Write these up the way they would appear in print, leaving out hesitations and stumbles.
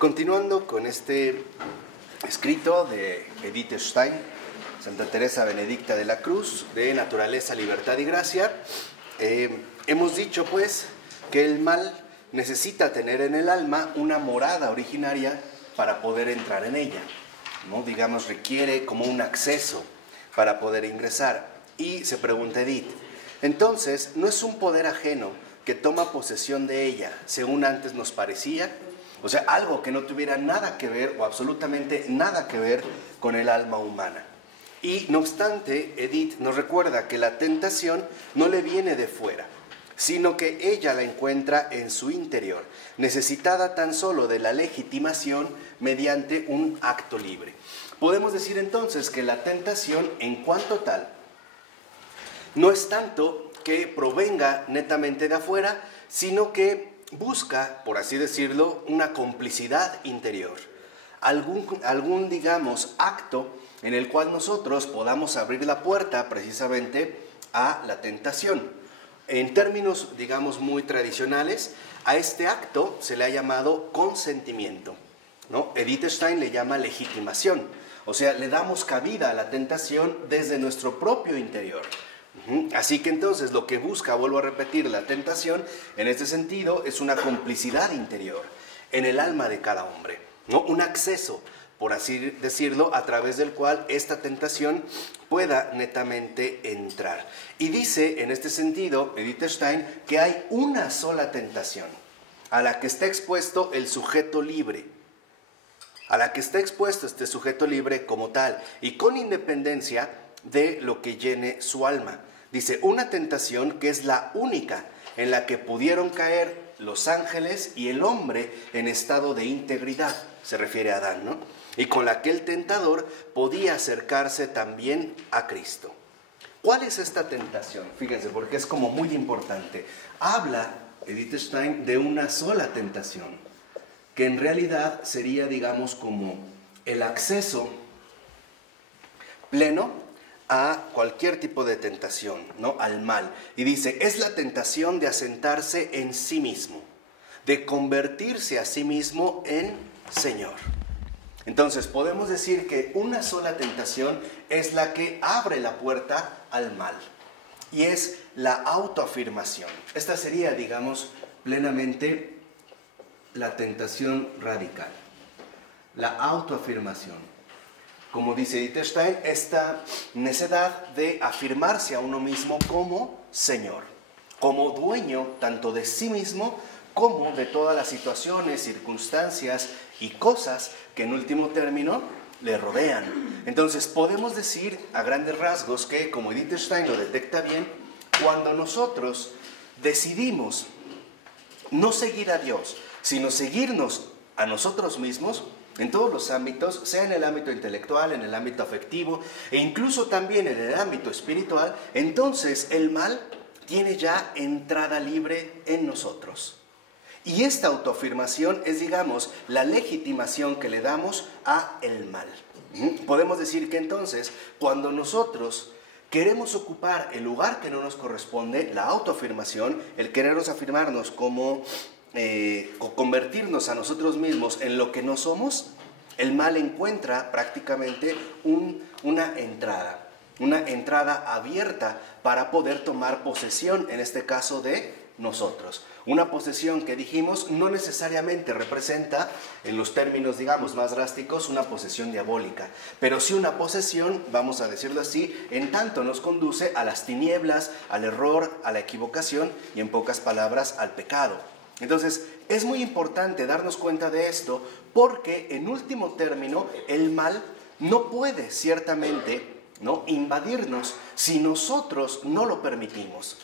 Continuando con este escrito de Edith Stein, Santa Teresa Benedicta de la Cruz, de Naturaleza, Libertad y Gracia, hemos dicho pues que el mal necesita tener en el alma una morada originaria para poder entrar en ella, ¿no? Digamos, requiere como un acceso para poder ingresar. Y se pregunta Edith, entonces, ¿no es un poder ajeno que toma posesión de ella, según antes nos parecía? O sea, algo que no tuviera nada que ver o absolutamente nada que ver con el alma humana. Y no obstante, Edith nos recuerda que la tentación no le viene de fuera, sino que ella la encuentra en su interior, necesitada tan solo de la legitimación mediante un acto libre. Podemos decir entonces que la tentación, en cuanto tal, no es tanto que provenga netamente de afuera, sino que busca, por así decirlo, una complicidad interior, algún digamos, acto en el cual nosotros podamos abrir la puerta precisamente a la tentación. En términos, digamos, muy tradicionales, a este acto se le ha llamado consentimiento, ¿no? Edith Stein le llama legitimación, o sea, le damos cabida a la tentación desde nuestro propio interior. Así que entonces lo que busca, vuelvo a repetir, la tentación en este sentido es una complicidad interior en el alma de cada hombre, ¿no? Un acceso, por así decirlo, a través del cual esta tentación pueda netamente entrar. Y dice en este sentido Edith Stein que hay una sola tentación a la que está expuesto el sujeto libre, a la que está expuesto este sujeto libre como tal y con independencia de lo que llene su alma. Dice, una tentación que es la única en la que pudieron caer los ángeles y el hombre en estado de integridad, se refiere a Adán, ¿no? Y con la que el tentador podía acercarse también a Cristo. ¿Cuál es esta tentación? Fíjense, porque es como muy importante. Habla Edith Stein de una sola tentación, que en realidad sería, digamos, como el acceso pleno a cualquier tipo de tentación, ¿no? Al mal. Y dice, es la tentación de asentarse en sí mismo, de convertirse a sí mismo en Señor. Entonces, podemos decir que una sola tentación es la que abre la puerta al mal, y es la autoafirmación. Esta sería, digamos, plenamente la tentación radical, la autoafirmación. Como dice Edith Stein, esta necedad de afirmarse a uno mismo como Señor, como dueño tanto de sí mismo como de todas las situaciones, circunstancias y cosas que en último término le rodean. Entonces podemos decir a grandes rasgos que, como Edith Stein lo detecta bien, cuando nosotros decidimos no seguir a Dios, sino seguirnos a nosotros mismos, en todos los ámbitos, sea en el ámbito intelectual, en el ámbito afectivo e incluso también en el ámbito espiritual, entonces el mal tiene ya entrada libre en nosotros. Y esta autoafirmación es, digamos, la legitimación que le damos a el mal. Podemos decir que entonces, cuando nosotros queremos ocupar el lugar que no nos corresponde, la autoafirmación, el querernos afirmarnos como convertirnos a nosotros mismos en lo que no somos, el mal encuentra prácticamente una entrada abierta para poder tomar posesión, en este caso de nosotros. Una posesión que dijimos no necesariamente representa, en los términos digamos más drásticos, una posesión diabólica, pero sí una posesión, vamos a decirlo así, en tanto nos conduce a las tinieblas, al error, a la equivocación y en pocas palabras al pecado. Entonces, es muy importante darnos cuenta de esto porque, en último término, el mal no puede ciertamente, ¿no?, invadirnos si nosotros no lo permitimos.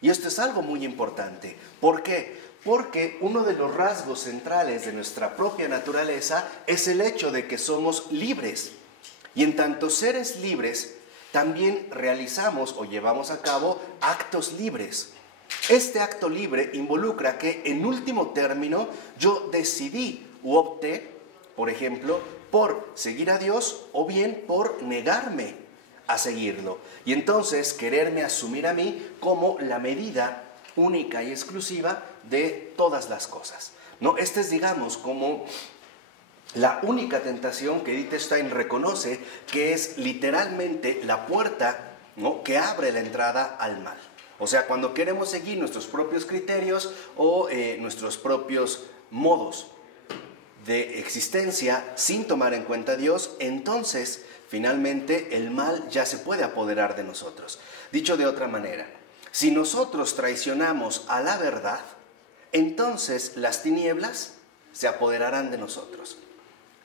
Y esto es algo muy importante. ¿Por qué? Porque uno de los rasgos centrales de nuestra propia naturaleza es el hecho de que somos libres. Y en tanto seres libres, también realizamos o llevamos a cabo actos libres. Este acto libre involucra que, en último término, yo decidí u opté, por ejemplo, por seguir a Dios o bien por negarme a seguirlo. Y entonces quererme asumir a mí como la medida única y exclusiva de todas las cosas. ¿no? Esta es, digamos, como la única tentación que Wittgenstein reconoce que es literalmente la puerta, ¿no?, que abre la entrada al mal. O sea, cuando queremos seguir nuestros propios criterios o nuestros propios modos de existencia sin tomar en cuenta a Dios, entonces finalmente el mal ya se puede apoderar de nosotros. Dicho de otra manera, si nosotros traicionamos a la verdad, entonces las tinieblas se apoderarán de nosotros.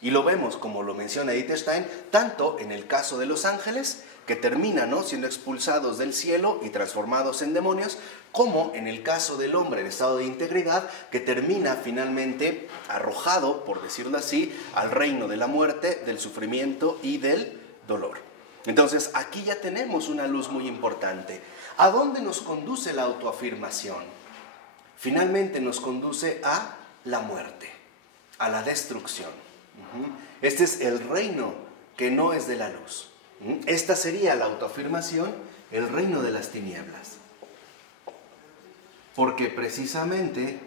Y lo vemos, como lo menciona Wittgenstein, tanto en el caso de los ángeles, que terminan, ¿no?, siendo expulsados del cielo y transformados en demonios, como en el caso del hombre en estado de integridad, que termina finalmente arrojado, por decirlo así, al reino de la muerte, del sufrimiento y del dolor. Entonces, aquí ya tenemos una luz muy importante. ¿A dónde nos conduce la autoafirmación? Finalmente nos conduce a la muerte, a la destrucción. Este es el reino que no es de la luz. Esta sería la autoafirmación, el reino de las tinieblas. Porque precisamente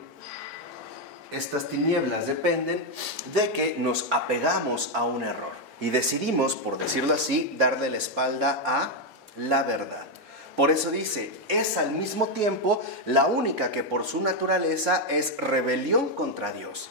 estas tinieblas dependen de que nos apegamos a un error y decidimos, por decirlo así, darle la espalda a la verdad. Por eso dice, es al mismo tiempo la única que por su naturaleza es rebelión contra Dios.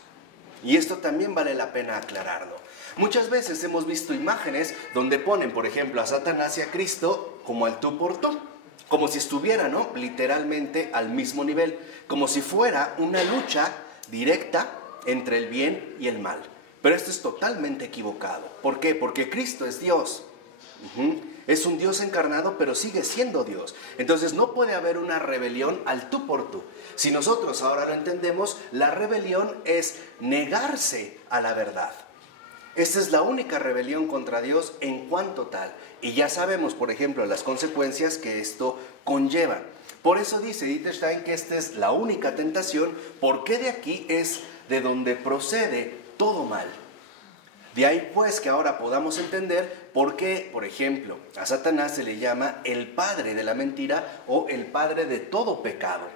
Y esto también vale la pena aclararlo. Muchas veces hemos visto imágenes donde ponen, por ejemplo, a Satanás y a Cristo como al tú por tú, como si estuvieran, ¿no?, literalmente al mismo nivel, como si fuera una lucha directa entre el bien y el mal. Pero esto es totalmente equivocado. ¿Por qué? Porque Cristo es Dios. Es un Dios encarnado, pero sigue siendo Dios. Entonces no puede haber una rebelión al tú por tú. Si nosotros ahora lo entendemos, la rebelión es negarse a la verdad. Esta es la única rebelión contra Dios en cuanto tal. Y ya sabemos, por ejemplo, las consecuencias que esto conlleva. Por eso dice Wittgenstein que esta es la única tentación, porque de aquí es de donde procede todo mal. De ahí pues que ahora podamos entender por qué, por ejemplo, a Satanás se le llama el padre de la mentira o el padre de todo pecado.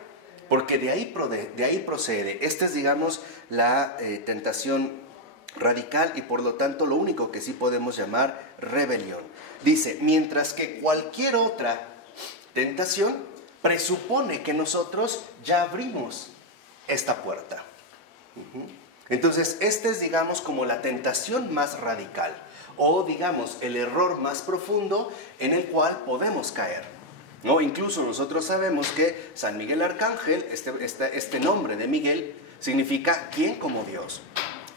Porque de ahí procede. Esta es, digamos, la tentación radical y por lo tanto lo único que sí podemos llamar rebelión. Dice, mientras que cualquier otra tentación presupone que nosotros ya abrimos esta puerta. Entonces, esta es, digamos, como la tentación más radical o, digamos, el error más profundo en el cual podemos caer, ¿no? Incluso nosotros sabemos que San Miguel Arcángel, este nombre de Miguel, significa ¿quién como Dios?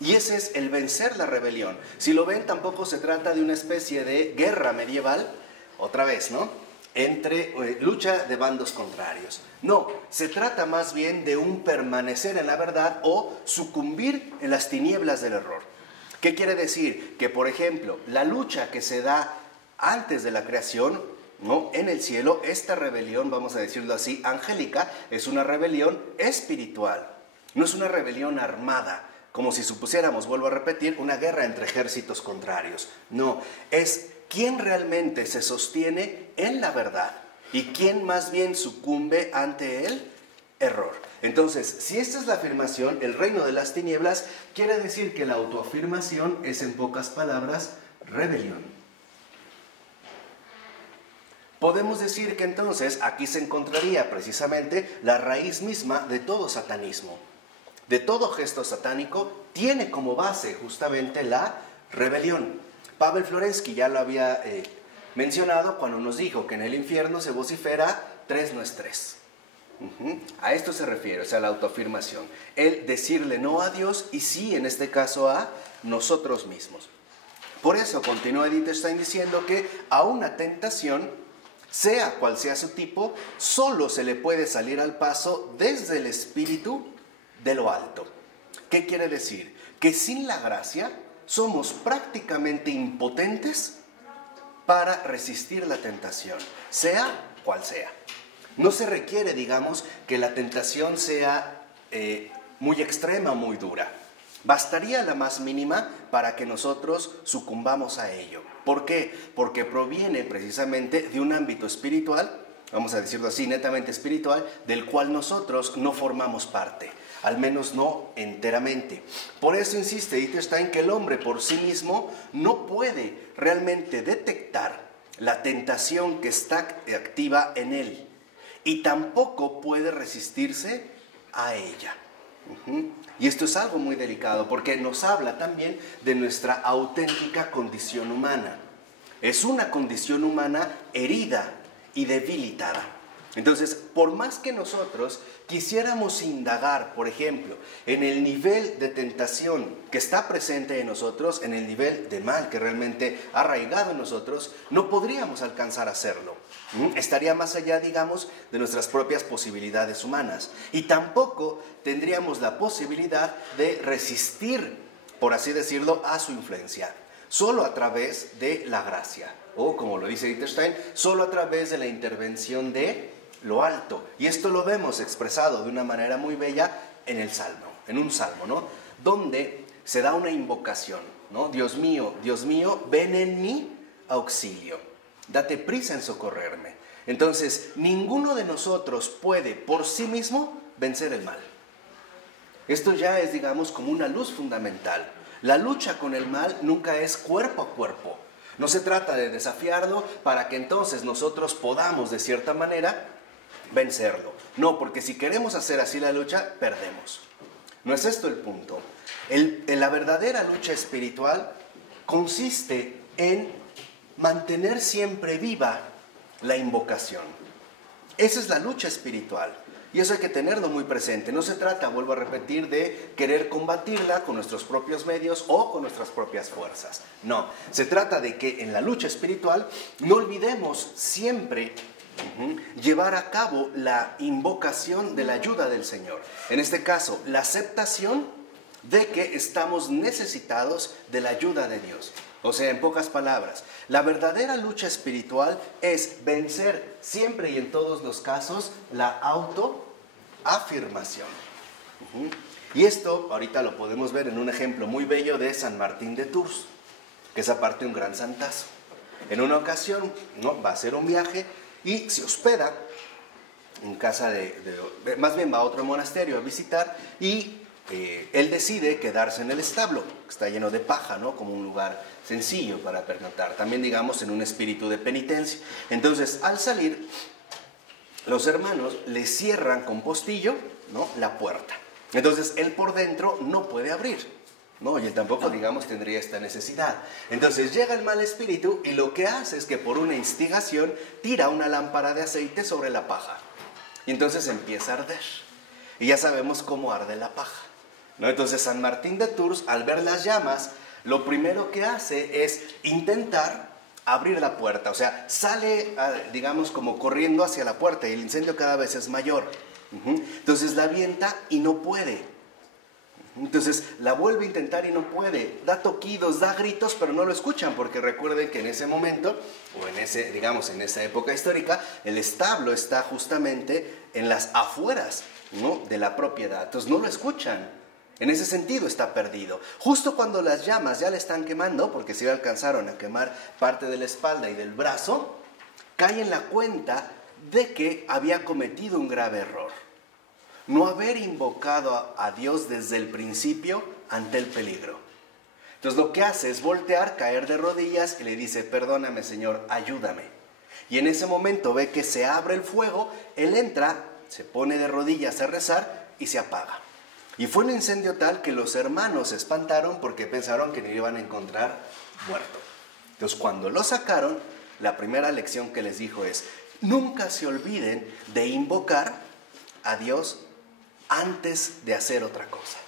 Y ese es el vencer la rebelión. Si lo ven, tampoco se trata de una especie de guerra medieval, otra vez, ¿no?, entre lucha de bandos contrarios. No, se trata más bien de un permanecer en la verdad o sucumbir en las tinieblas del error. ¿Qué quiere decir? Que, por ejemplo, la lucha que se da antes de la creación, ¿no?, en el cielo, esta rebelión, vamos a decirlo así, angélica, es una rebelión espiritual. No es una rebelión armada, como si supusiéramos, vuelvo a repetir, una guerra entre ejércitos contrarios. No, es quién realmente se sostiene en la verdad y quién más bien sucumbe ante el error. Entonces, si esta es la afirmación, el reino de las tinieblas, quiere decir que la autoafirmación es, en pocas palabras, rebelión. Podemos decir que entonces aquí se encontraría precisamente la raíz misma de todo satanismo. De todo gesto satánico tiene como base justamente la rebelión. Pavel Florensky ya lo había mencionado cuando nos dijo que en el infierno se vocifera 3 no es 3. A esto se refiere, o sea, la autoafirmación. El decirle no a Dios y sí, en este caso, a nosotros mismos. Por eso continúa Wittgenstein diciendo que a una tentación, sea cual sea su tipo, solo se le puede salir al paso desde el espíritu de lo alto. ¿Qué quiere decir? Que sin la gracia somos prácticamente impotentes para resistir la tentación, sea cual sea. No se requiere, digamos, que la tentación sea muy extrema, muy dura. Bastaría la más mínima para que nosotros sucumbamos a ello. ¿Por qué? Porque proviene precisamente de un ámbito espiritual, vamos a decirlo así, netamente espiritual, del cual nosotros no formamos parte. al menos no enteramente. Por eso insiste Wittgenstein que el hombre por sí mismo no puede realmente detectar la tentación que está activa en él y tampoco puede resistirse a ella. Y esto es algo muy delicado porque nos habla también de nuestra auténtica condición humana. Es una condición humana herida y debilitada. Entonces, por más que nosotros quisiéramos indagar, por ejemplo, en el nivel de tentación que está presente en nosotros, en el nivel de mal que realmente ha arraigado en nosotros, no podríamos alcanzar a hacerlo. Estaría más allá, digamos, de nuestras propias posibilidades humanas. Y tampoco tendríamos la posibilidad de resistir, por así decirlo, a su influencia. Solo a través de la gracia, o como lo dice Wittgenstein, solo a través de la intervención de lo alto. Y esto lo vemos expresado de una manera muy bella en el Salmo, en un Salmo, ¿no? Donde se da una invocación, ¿no? Dios mío, ven en mi auxilio, date prisa en socorrerme. Entonces, ninguno de nosotros puede por sí mismo vencer el mal. Esto ya es, digamos, como una luz fundamental. La lucha con el mal nunca es cuerpo a cuerpo. No se trata de desafiarlo para que entonces nosotros podamos, de cierta manera, vencerlo. No, porque si queremos hacer así la lucha, perdemos. No es esto el punto. La verdadera lucha espiritual consiste en mantener siempre viva la invocación. Esa es la lucha espiritual. Y eso hay que tenerlo muy presente. No se trata, vuelvo a repetir, de querer combatirla con nuestros propios medios o con nuestras propias fuerzas. No, se trata de que en la lucha espiritual no olvidemos siempre llevar a cabo la invocación de la ayuda del Señor. En este caso, la aceptación de que estamos necesitados de la ayuda de Dios. O sea, en pocas palabras, la verdadera lucha espiritual es vencer siempre y en todos los casos la autoafirmación. Y esto ahorita lo podemos ver en un ejemplo muy bello de San Martín de Tours, que es aparte un gran santazo. En una ocasión, ¿no?, va a hacer un viaje y se hospeda en casa más bien va a otro monasterio a visitar y él decide quedarse en el establo, que está lleno de paja, ¿no?, como un lugar sencillo para pernoctar, también digamos en un espíritu de penitencia. Entonces, al salir, los hermanos le cierran con postillo, ¿no?, la puerta. Entonces, él por dentro no puede abrir, ¿no?, y él tampoco, digamos, tendría esta necesidad. Entonces llega el mal espíritu y lo que hace es que por una instigación tira una lámpara de aceite sobre la paja. Y entonces empieza a arder. Y ya sabemos cómo arde la paja, ¿no? Entonces San Martín de Tours, al ver las llamas, lo primero que hace es intentar abrir la puerta. O sea, sale, digamos, como corriendo hacia la puerta y el incendio cada vez es mayor. Entonces la avienta y no puede. Entonces la vuelve a intentar y no puede. Da toquidos, da gritos, pero no lo escuchan, porque recuerden que en ese momento, o en esa época histórica, el establo está justamente en las afueras, ¿no?, de la propiedad. Entonces no lo escuchan. En ese sentido está perdido. Justo cuando las llamas ya le están quemando, porque sí le alcanzaron a quemar parte de la espalda y del brazo, cae en la cuenta de que había cometido un grave error. No haber invocado a Dios desde el principio ante el peligro. Entonces lo que hace es voltear, caer de rodillas y le dice: perdóname, Señor, ayúdame. Y en ese momento ve que se abre el fuego, él entra, se pone de rodillas a rezar y se apaga. Y fue un incendio tal que los hermanos se espantaron porque pensaron que no iban a encontrar muerto. Entonces cuando lo sacaron, la primera lección que les dijo es: nunca se olviden de invocar a Dios antes de hacer otra cosa.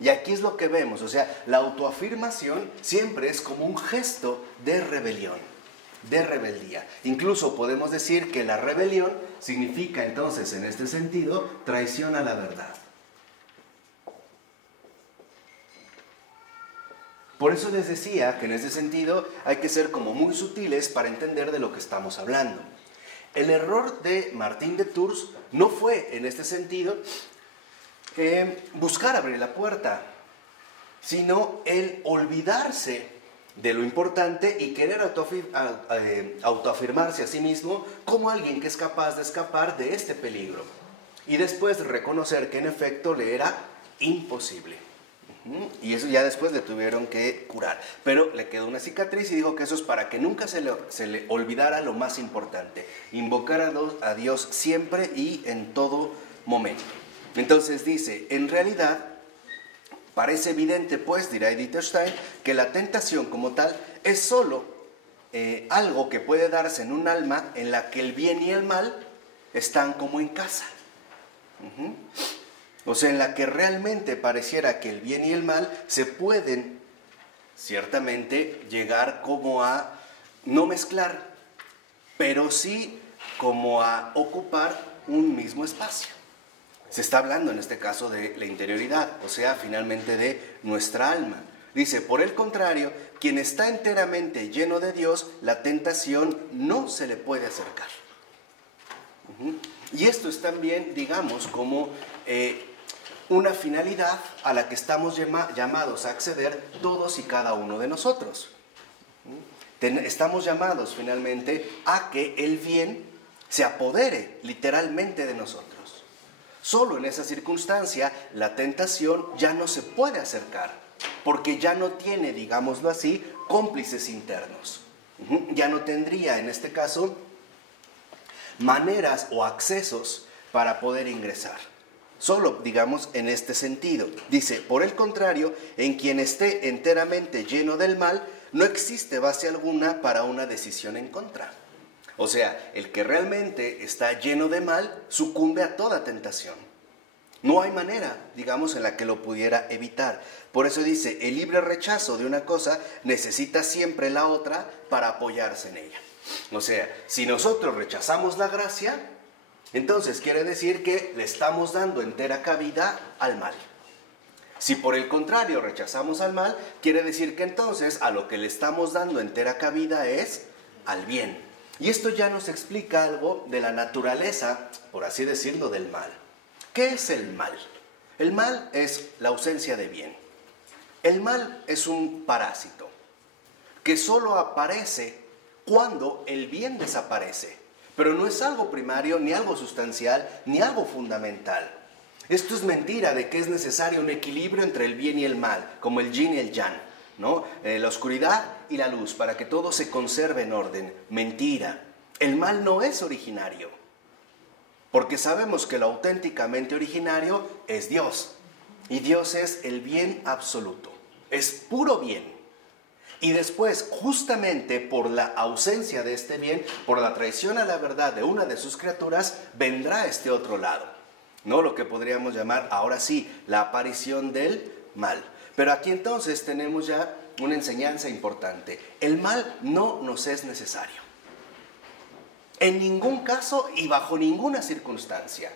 Y aquí es lo que vemos, o sea, la autoafirmación siempre es como un gesto de rebelión, de rebeldía. Incluso podemos decir que la rebelión significa entonces, en este sentido, traición a la verdad. Por eso les decía que en ese sentido hay que ser como muy sutiles para entender de lo que estamos hablando. El error de Martín de Tours no fue, en este sentido, buscar abrir la puerta, sino el olvidarse de lo importante y querer autoafirmarse a sí mismo como alguien que es capaz de escapar de este peligro. y después reconocer que en efecto le era imposible. Y eso ya después le tuvieron que curar. Pero le quedó una cicatriz y dijo que eso es para que nunca se le olvidara lo más importante: invocar a Dios siempre y en todo momento. Entonces dice, en realidad parece evidente, pues, dirá Edith Stein, que la tentación como tal es solo algo que puede darse en un alma en la que el bien y el mal están como en casa. O sea, en la que realmente pareciera que el bien y el mal se pueden ciertamente llegar como a no mezclar, pero sí como a ocupar un mismo espacio. Se está hablando en este caso de la interioridad, o sea, finalmente de nuestra alma. Dice, por el contrario, quien está enteramente lleno de Dios, la tentación no se le puede acercar. Y esto es también, digamos, como una finalidad a la que estamos llamados a acceder todos y cada uno de nosotros. Estamos llamados finalmente a que el bien se apodere literalmente de nosotros. Solo en esa circunstancia la tentación ya no se puede acercar, porque ya no tiene, digámoslo así, cómplices internos. Ya no tendría, en este caso, maneras o accesos para poder ingresar. Solo, digamos, en este sentido. Dice, por el contrario, en quien esté enteramente lleno del mal, no existe base alguna para una decisión en contra. O sea, el que realmente está lleno de mal sucumbe a toda tentación. No hay manera, digamos, en la que lo pudiera evitar. Por eso dice, el libre rechazo de una cosa necesita siempre la otra para apoyarse en ella. O sea, si nosotros rechazamos la gracia, entonces quiere decir que le estamos dando entera cabida al mal. Si por el contrario rechazamos al mal, quiere decir que entonces a lo que le estamos dando entera cabida es al bien. Y esto ya nos explica algo de la naturaleza, por así decirlo, del mal. ¿Qué es el mal? El mal es la ausencia de bien. El mal es un parásito que solo aparece cuando el bien desaparece. Pero no es algo primario, ni algo sustancial, ni algo fundamental. Esto es mentira de que es necesario un equilibrio entre el bien y el mal, como el yin y el yang, ¿no? La oscuridad y la luz, para que todo se conserve en orden. Mentira. El mal no es originario, porque sabemos que lo auténticamente originario es Dios. Y Dios es el bien absoluto, es puro bien. Y después, justamente por la ausencia de este bien, por la traición a la verdad de una de sus criaturas, vendrá este otro lado, ¿no? Lo que podríamos llamar, ahora sí, la aparición del mal. Pero aquí entonces tenemos ya una enseñanza importante. El mal no nos es necesario. En ningún caso y bajo ninguna circunstancia.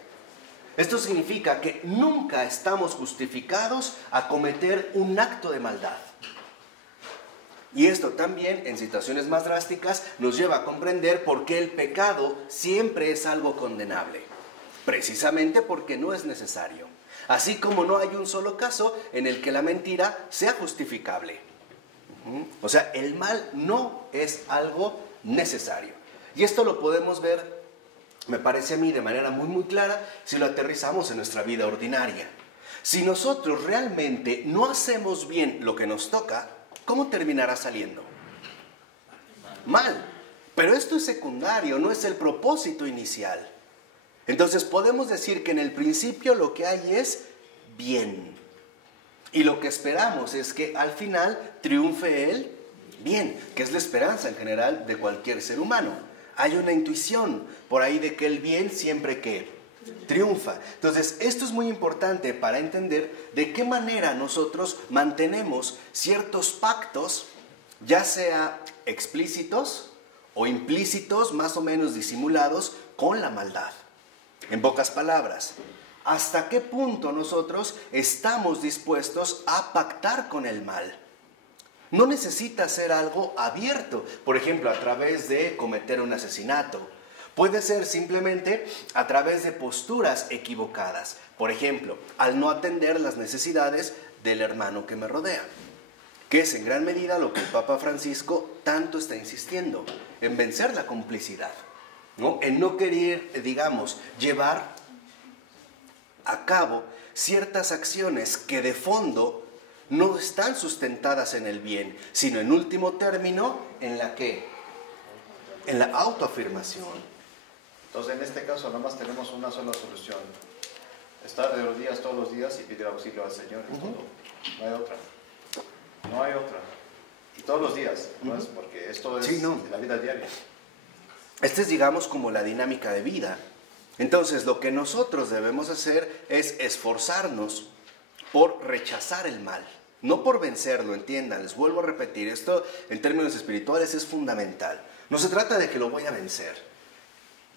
Esto significa que nunca estamos justificados a cometer un acto de maldad. Y esto también, en situaciones más drásticas, nos lleva a comprender por qué el pecado siempre es algo condenable. Precisamente porque no es necesario. Así como no hay un solo caso en el que la mentira sea justificable. O sea, el mal no es algo necesario. Y esto lo podemos ver, me parece a mí, de manera muy muy clara si lo aterrizamos en nuestra vida ordinaria. Si nosotros realmente no hacemos bien lo que nos toca, ¿cómo terminará saliendo? Mal. Pero esto es secundario, no es el propósito inicial. Entonces podemos decir que en el principio lo que hay es bien. Y lo que esperamos es que al final triunfe el bien, que es la esperanza en general de cualquier ser humano. Hay una intuición por ahí de que el bien siempre que triunfa. Entonces, esto es muy importante para entender de qué manera nosotros mantenemos ciertos pactos, ya sea explícitos o implícitos, más o menos disimulados, con la maldad. En pocas palabras, ¿hasta qué punto nosotros estamos dispuestos a pactar con el mal? No necesita ser algo abierto, por ejemplo, a través de cometer un asesinato. Puede ser simplemente a través de posturas equivocadas. Por ejemplo, al no atender las necesidades del hermano que me rodea. Que es en gran medida lo que el Papa Francisco tanto está insistiendo, en vencer la complicidad, ¿no? En no querer, digamos, llevar a cabo ciertas acciones que de fondo no están sustentadas en el bien, sino en último término, ¿en la qué? En la autoafirmación. Entonces, en este caso, nada más tenemos una sola solución. Estar de rodillas todos los días y pedir auxilio al Señor y todo. No hay otra. No hay otra. Y todos los días, ¿no? Es porque esto es Sí, no. la vida diaria. Esta es, digamos, como la dinámica de vida. Entonces, lo que nosotros debemos hacer es esforzarnos por rechazar el mal, no por vencerlo, entiendan, les vuelvo a repetir, esto en términos espirituales es fundamental. No se trata de que lo voy a vencer.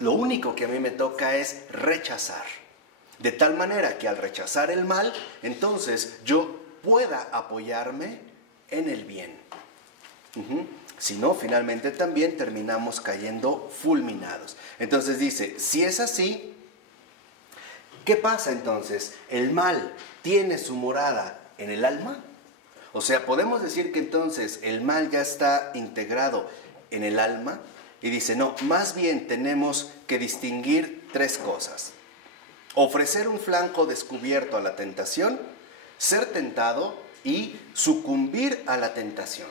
Lo único que a mí me toca es rechazar. De tal manera que al rechazar el mal, entonces yo pueda apoyarme en el bien. Si no, finalmente también terminamos cayendo fulminados. Entonces dice, si es así, ¿qué pasa entonces? ¿El mal tiene su morada en el alma? O sea, podemos decir que entonces el mal ya está integrado en el alma. Y dice, no, más bien tenemos que distinguir tres cosas. Ofrecer un flanco descubierto a la tentación, ser tentado y sucumbir a la tentación.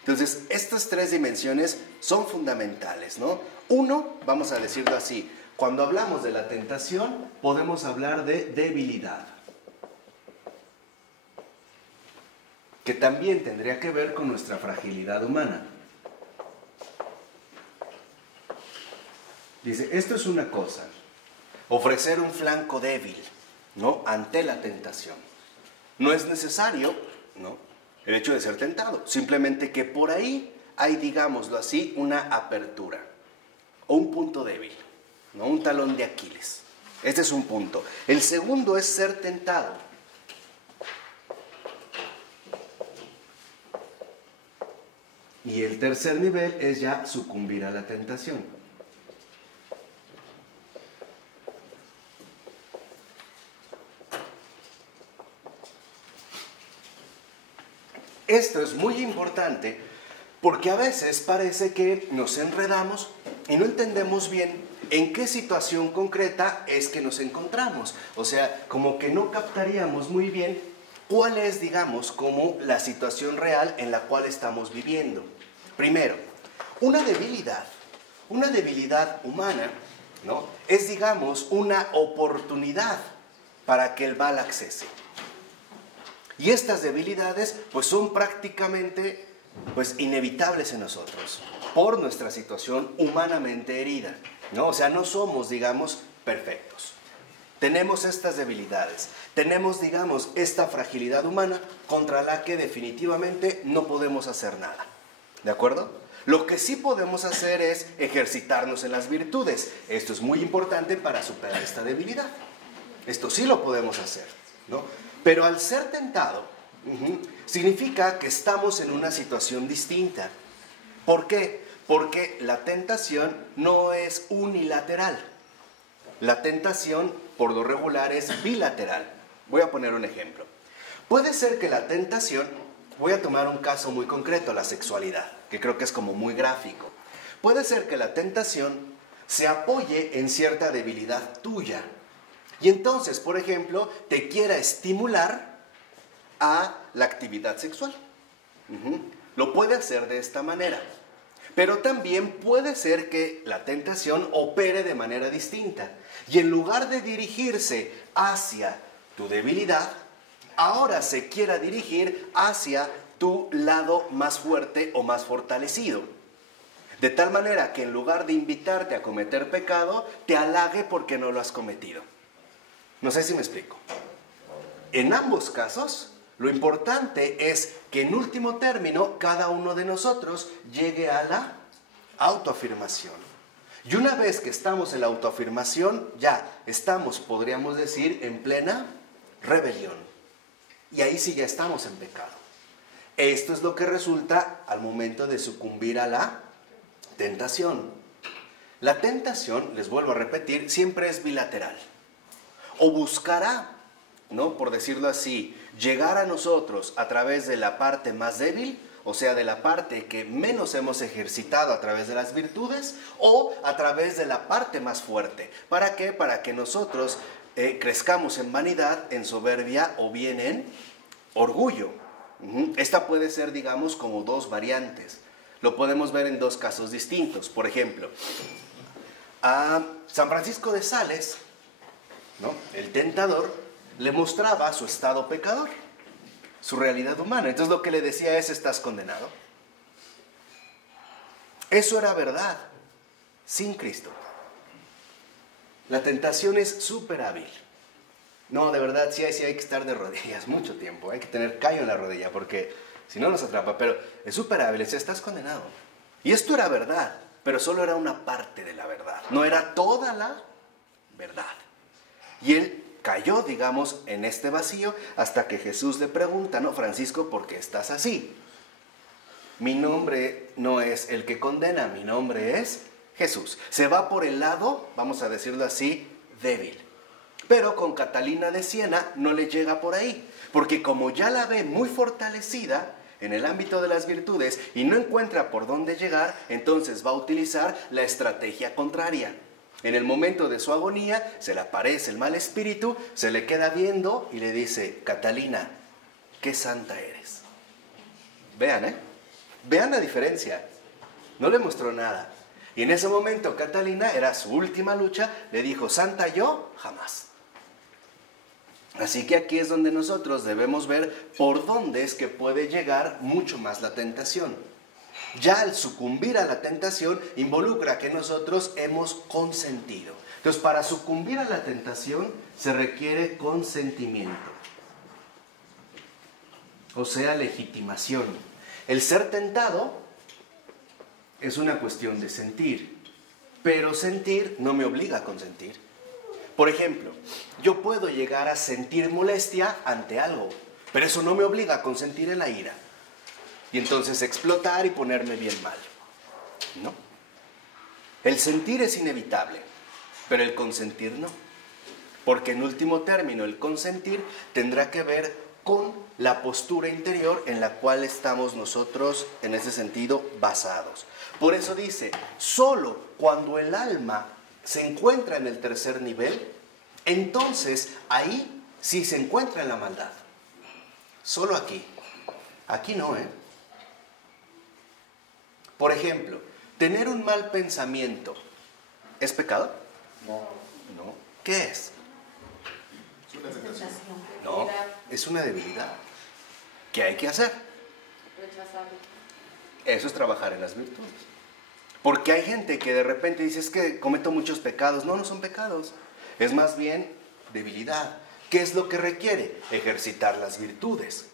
Entonces, estas tres dimensiones son fundamentales, ¿no? Uno, vamos a decirlo así, cuando hablamos de la tentación, podemos hablar de debilidad, que también tendría que ver con nuestra fragilidad humana. Dice, esto es una cosa, ofrecer un flanco débil, ¿no? Ante la tentación. No es necesario, ¿no?, el hecho de ser tentado, simplemente que por ahí hay, digámoslo así, una apertura o un punto débil, ¿no? Un talón de Aquiles. Este es un punto. El segundo es ser tentado. Y el tercer nivel es ya sucumbir a la tentación. Esto es muy importante porque a veces parece que nos enredamos y no entendemos bien en qué situación concreta es que nos encontramos. O sea, como que no captaríamos muy bien cuál es, digamos, como la situación real en la cual estamos viviendo. Primero, una debilidad humana, ¿no?, es, digamos, una oportunidad para que el mal accese. Y estas debilidades pues son prácticamente pues inevitables en nosotros por nuestra situación humanamente herida, ¿no? O sea, no somos, digamos, perfectos. Tenemos estas debilidades, tenemos, digamos, esta fragilidad humana contra la que definitivamente no podemos hacer nada, ¿de acuerdo? Lo que sí podemos hacer es ejercitarnos en las virtudes. Esto es muy importante para superar esta debilidad. Esto sí lo podemos hacer, ¿no? Pero al ser tentado, significa que estamos en una situación distinta. ¿Por qué? Porque la tentación no es unilateral. La tentación, por lo regular, es bilateral. Voy a poner un ejemplo. Puede ser que la tentación, voy a tomar un caso muy concreto, la sexualidad, que creo que es como muy gráfico. Puede ser que la tentación se apoye en cierta debilidad tuya. Y entonces, por ejemplo, te quiera estimular a la actividad sexual. Lo puede hacer de esta manera. Pero también puede ser que la tentación opere de manera distinta. Y en lugar de dirigirse hacia tu debilidad, ahora se quiera dirigir hacia tu lado más fuerte o más fortalecido. De tal manera que en lugar de invitarte a cometer pecado, te halague porque no lo has cometido. No sé si me explico. En ambos casos, lo importante es que en último término, cada uno de nosotros llegue a la autoafirmación. Y una vez que estamos en la autoafirmación, ya estamos, podríamos decir, en plena rebelión. Y ahí sí ya estamos en pecado. Esto es lo que resulta al momento de sucumbir a la tentación. La tentación, les vuelvo a repetir, siempre es bilateral. O buscará, ¿no?, por decirlo así, llegar a nosotros a través de la parte más débil, o sea, de la parte que menos hemos ejercitado a través de las virtudes, o a través de la parte más fuerte. ¿Para qué? Para que nosotros crezcamos en vanidad, en soberbia o bien en orgullo. Esta puede ser, digamos, como dos variantes. Lo podemos ver en dos casos distintos. Por ejemplo, a San Francisco de Sales, ¿no?, el tentador le mostraba su estado pecador, su realidad humana. Entonces lo que le decía es: estás condenado. Eso era verdad sin Cristo. La tentación es súper hábil. No, de verdad, sí hay que estar de rodillas mucho tiempo. Hay que tener callo en la rodilla porque si no nos atrapa. Pero es súper hábil, estás condenado. Y esto era verdad, pero solo era una parte de la verdad. No era toda la verdad. Y él cayó, digamos, en este vacío hasta que Jesús le pregunta: no, Francisco, ¿por qué estás así? Mi nombre no es el que condena, mi nombre es Jesús. Se va por el lado, vamos a decirlo así, débil. Pero con Catalina de Siena no le llega por ahí, porque como ya la ve muy fortalecida en el ámbito de las virtudes y no encuentra por dónde llegar, entonces va a utilizar la estrategia contraria. En el momento de su agonía se le aparece el mal espíritu, se le queda viendo y le dice: Catalina, qué santa eres. Vean, vean la diferencia. No le mostró nada. Y en ese momento Catalina, era su última lucha, le dijo: santa yo, jamás. Así que aquí es donde nosotros debemos ver por dónde es que puede llegar mucho más la tentación. Ya al sucumbir a la tentación involucra que nosotros hemos consentido. Entonces, para sucumbir a la tentación se requiere consentimiento. O sea, legitimación. El ser tentado es una cuestión de sentir, pero sentir no me obliga a consentir. Por ejemplo, yo puedo llegar a sentir molestia ante algo, pero eso no me obliga a consentir en la ira. Y entonces explotar y ponerme bien mal. ¿No? El sentir es inevitable, pero el consentir no. Porque en último término, el consentir tendrá que ver con la postura interior en la cual estamos nosotros, en ese sentido, basados. Por eso dice: solo cuando el alma se encuentra en el tercer nivel, entonces ahí sí se encuentra en la maldad. Solo aquí. Aquí no, Por ejemplo, tener un mal pensamiento, ¿es pecado? No. ¿Qué es? Es una tentación. No, es una debilidad. ¿Qué hay que hacer? Rechazarlo. Eso es trabajar en las virtudes. Porque hay gente que de repente dice: es que cometo muchos pecados. No, no son pecados. Es más bien debilidad. ¿Qué es lo que requiere? Ejercitar las virtudes.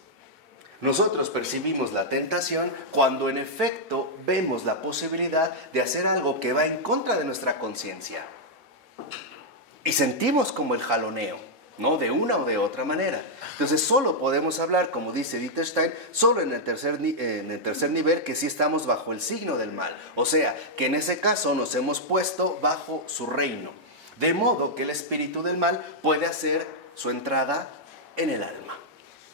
Nosotros percibimos la tentación cuando en efecto vemos la posibilidad de hacer algo que va en contra de nuestra conciencia. Y sentimos como el jaloneo, ¿no? De una o de otra manera. Entonces solo podemos hablar, como dice Edith Stein, solo en el tercer nivel, que sí estamos bajo el signo del mal. O sea, que en ese caso nos hemos puesto bajo su reino. De modo que el espíritu del mal puede hacer su entrada en el alma.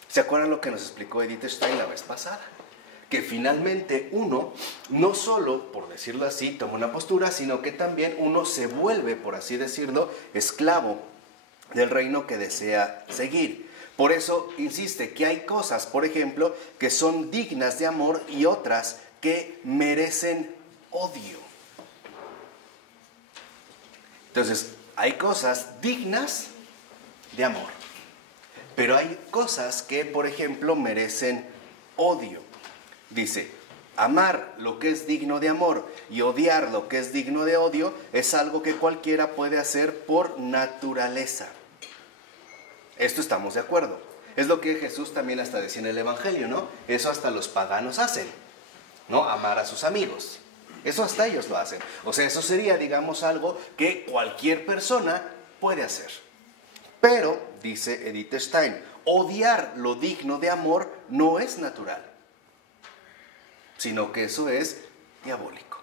¿Se acuerdan lo que nos explicó Edith Stein la vez pasada? Que finalmente uno, no solo, por decirlo así, toma una postura, sino que también uno se vuelve, por así decirlo, esclavo del reino que desea seguir. Por eso insiste que hay cosas, por ejemplo, que son dignas de amor y otras que merecen odio. Entonces, hay cosas dignas de amor, pero hay cosas que, por ejemplo, merecen odio. Dice: amar lo que es digno de amor y odiar lo que es digno de odio es algo que cualquiera puede hacer por naturaleza. Esto estamos de acuerdo. Es lo que Jesús también hasta decía en el Evangelio, ¿no? Eso hasta los paganos hacen, ¿no? Amar a sus amigos. Eso hasta ellos lo hacen. O sea, eso sería, digamos, algo que cualquier persona puede hacer. Pero, dice Edith Stein, odiar lo digno de amor no es natural, sino que eso es diabólico.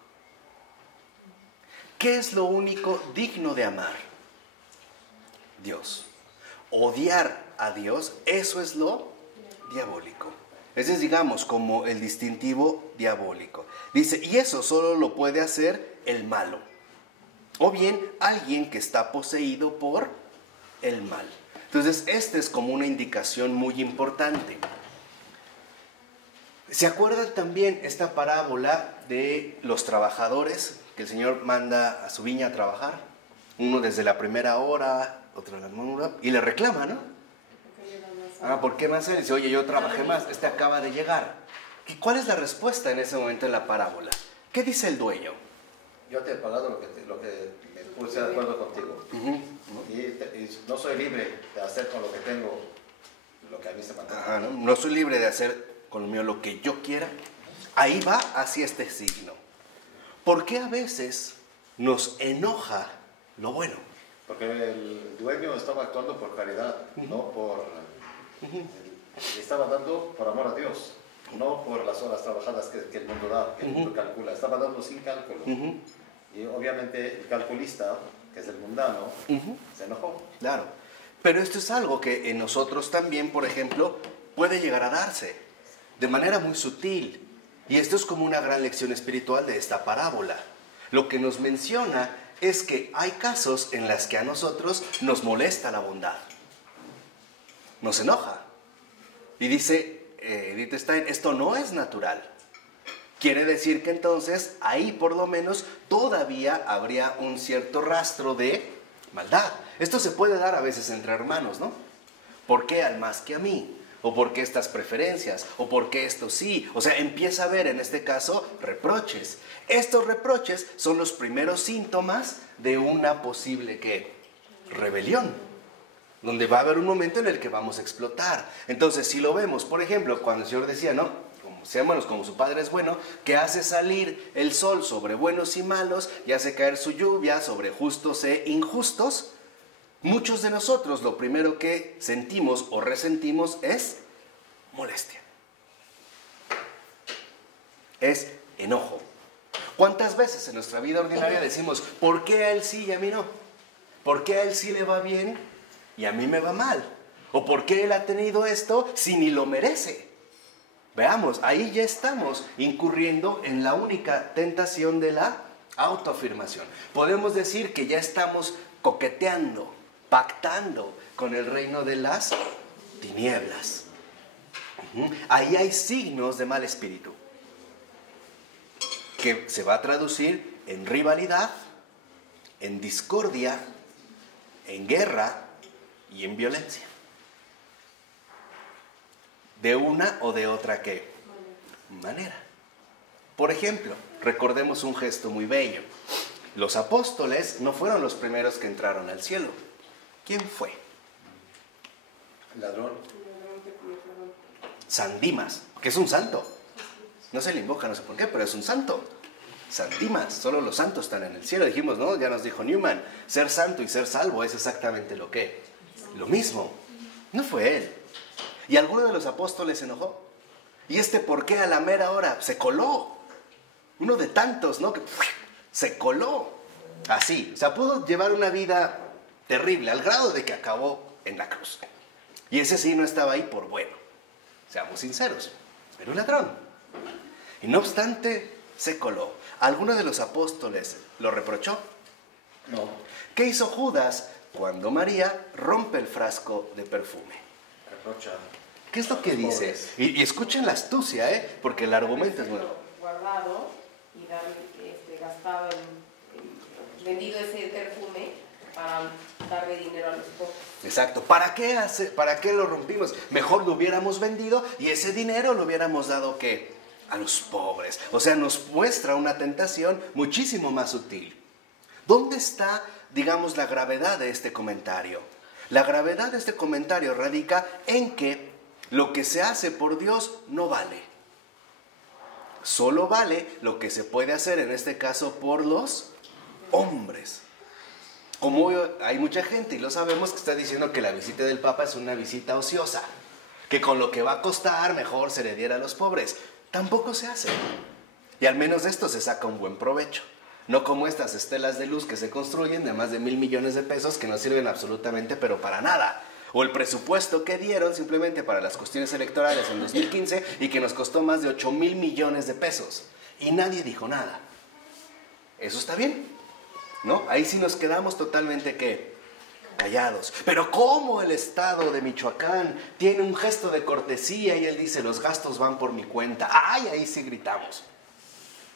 ¿Qué es lo único digno de amar? Dios. Odiar a Dios, eso es lo diabólico. Ese es, digamos, como el distintivo diabólico. Dice, y eso solo lo puede hacer el malo. O bien alguien que está poseído por el mal. Entonces, esta es como una indicación muy importante. ¿Se acuerdan también esta parábola de los trabajadores que el Señor manda a su viña a trabajar? Uno desde la primera hora, otro a la segunda hora, y le reclama, ¿no? ¿Por qué más él? Dice, oye, yo trabajé más, este acaba de llegar. ¿Y cuál es la respuesta en ese momento en la parábola? ¿Qué dice el dueño? Yo te he pagado lo que me puse de acuerdo contigo. Y no soy libre de hacer con lo que tengo lo que a mí se mantiene. No soy libre de hacer con lo mío lo que yo quiera. Ahí va hacia este signo. ¿Por qué a veces nos enoja lo bueno? Porque el dueño estaba actuando por caridad, no por... Estaba dando por amor a Dios, no por las horas trabajadas que el mundo da, que el mundo calcula. Estaba dando sin cálculo. Y obviamente el calculista, que es el mundano, se enojó. Claro. Pero esto es algo que en nosotros también, por ejemplo, puede llegar a darse de manera muy sutil. Y esto es como una gran lección espiritual de esta parábola. Lo que nos menciona es que hay casos en los que a nosotros nos molesta la bondad. Nos enoja. Y dice Edith Stein, esto no es natural. Quiere decir que entonces ahí por lo menos todavía habría un cierto rastro de maldad. Esto se puede dar a veces entre hermanos, ¿no? ¿Por qué al más que a mí? ¿O por qué estas preferencias? ¿O por qué esto sí? O sea, empieza a haber en este caso reproches. Estos reproches son los primeros síntomas de una posible ¿qué? Rebelión, donde va a haber un momento en el que vamos a explotar. Entonces, si lo vemos, por ejemplo, cuando el Señor decía, ¿no? Sean buenos como su Padre es bueno, que hace salir el sol sobre buenos y malos y hace caer su lluvia sobre justos e injustos. Muchos de nosotros lo primero que sentimos o resentimos es molestia. Es enojo. ¿Cuántas veces en nuestra vida ordinaria decimos, ¿por qué a él sí y a mí no? ¿Por qué a él sí le va bien y a mí me va mal? ¿O por qué él ha tenido esto si ni lo merece? Veamos, ahí ya estamos incurriendo en la única tentación de la autoafirmación. Podemos decir que ya estamos coqueteando, pactando con el reino de las tinieblas. Ahí hay signos de mal espíritu que se va a traducir en rivalidad, en discordia, en guerra y en violencia. De una o de otra ¿qué? Manera. Por ejemplo, recordemos un gesto muy bello. Los apóstoles no fueron los primeros que entraron al cielo. ¿Quién fue? El ladrón. San Dimas, que es un santo. No se le invoca, no sé por qué, pero es un santo. San Dimas, solo los santos están en el cielo. Dijimos, ¿no? Ya nos dijo Newman, ser santo y ser salvo es exactamente lo mismo. No fue él. ¿Y alguno de los apóstoles se enojó? ¿Y por qué a la mera hora se coló? Uno de tantos, ¿no? Que se coló. Así, o sea, pudo llevar una vida terrible, al grado de que acabó en la cruz. Y ese sí no estaba ahí por bueno. Seamos sinceros, era un ladrón. Y no obstante, se coló. ¿Alguno de los apóstoles lo reprochó? No. ¿Qué hizo Judas cuando María rompe el frasco de perfume? Reprocha. ¿Qué es lo que dice? Y escuchen la astucia, porque el argumento es bueno. Guardado y gastaba vendido ese perfume para darle dinero a los pobres. Exacto. ¿Para qué lo rompimos? Mejor lo hubiéramos vendido y ese dinero lo hubiéramos dado ¿qué? A los pobres. O sea, nos muestra una tentación muchísimo más sutil. ¿Dónde está, digamos, la gravedad de este comentario? La gravedad de este comentario radica en que lo que se hace por Dios no vale. Solo vale lo que se puede hacer, en este caso, por los hombres. Como hay mucha gente, y lo sabemos, que está diciendo que la visita del Papa es una visita ociosa, que con lo que va a costar mejor se le diera a los pobres. Tampoco se hace. Y al menos de esto se saca un buen provecho. No como estas estelas de luz que se construyen de más de 1,000 millones de pesos que no sirven absolutamente, pero para nada. O el presupuesto que dieron simplemente para las cuestiones electorales en 2015 y que nos costó más de 8,000 millones de pesos. Y nadie dijo nada. ¿Eso está bien? ¿No? Ahí sí nos quedamos totalmente, ¿qué? callados. Pero ¿cómo el Estado de Michoacán tiene un gesto de cortesía y él dice, los gastos van por mi cuenta? ¡Ay! Ahí sí gritamos.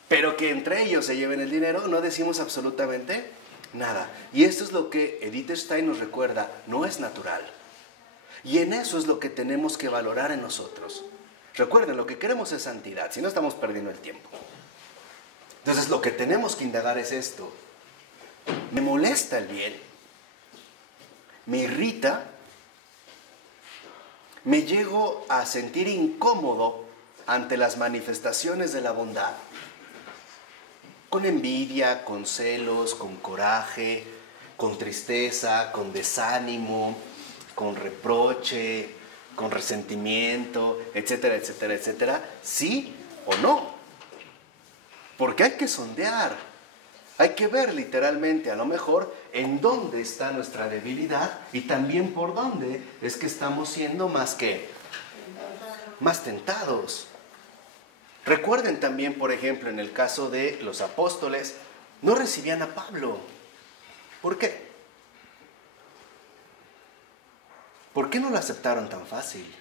Pero que entre ellos se lleven el dinero, no decimos absolutamente nada. Y esto es lo que Edith Stein nos recuerda, no es natural. Y en eso es lo que tenemos que valorar en nosotros. Recuerden, lo que queremos es santidad, si no estamos perdiendo el tiempo. Entonces lo que tenemos que indagar es esto. ¿Me molesta el bien? ¿Me irrita? ¿Me llego a sentir incómodo ante las manifestaciones de la bondad? Con envidia, con celos, con coraje, con tristeza, con desánimo, con reproche, con resentimiento, etcétera, etcétera, etcétera. ¿Sí o no? Porque hay que sondear, hay que ver literalmente a lo mejor en dónde está nuestra debilidad y también por dónde es que estamos siendo más tentados. Recuerden también, por ejemplo, en el caso de los apóstoles, no recibían a Pablo. ¿Por qué? ¿Por qué no lo aceptaron tan fácil?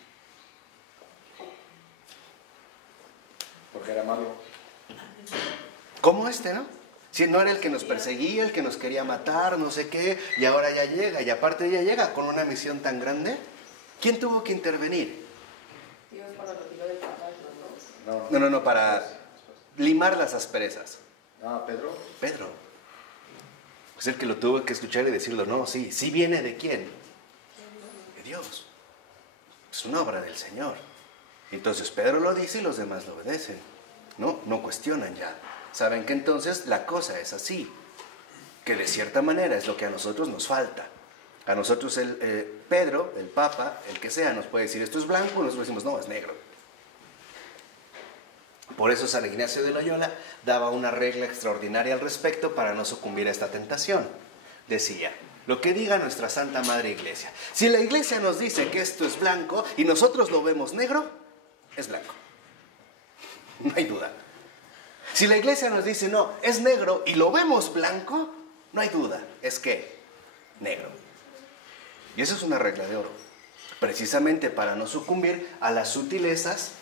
Porque era malo. Como ¿no? Si no era el que nos perseguía, el que nos quería matar, no sé qué, y ahora ya llega, y aparte ya llega con una misión tan grande. ¿Quién tuvo que intervenir? Dios para retirar el fantasma, ¿no? No, para limar las asperezas. Ah, ¿Pedro? Pedro. Es el que lo tuvo que escuchar y decirlo, no, sí viene de quién. De Dios. Es una obra del Señor. Entonces Pedro lo dice y los demás lo obedecen. No cuestionan ya. Saben que entonces la cosa es así. Que de cierta manera es lo que a nosotros nos falta. A nosotros Pedro, el Papa, el que sea, nos puede decir esto es blanco, nosotros decimos no, es negro. Por eso San Ignacio de Loyola daba una regla extraordinaria al respecto para no sucumbir a esta tentación. Decía, lo que diga nuestra Santa Madre Iglesia. Si la Iglesia nos dice que esto es blanco y nosotros lo vemos negro, es blanco. No hay duda. Si la Iglesia nos dice no, es negro y lo vemos blanco, no hay duda. Es que negro. Y esa es una regla de oro. Precisamente para no sucumbir a las sutilezas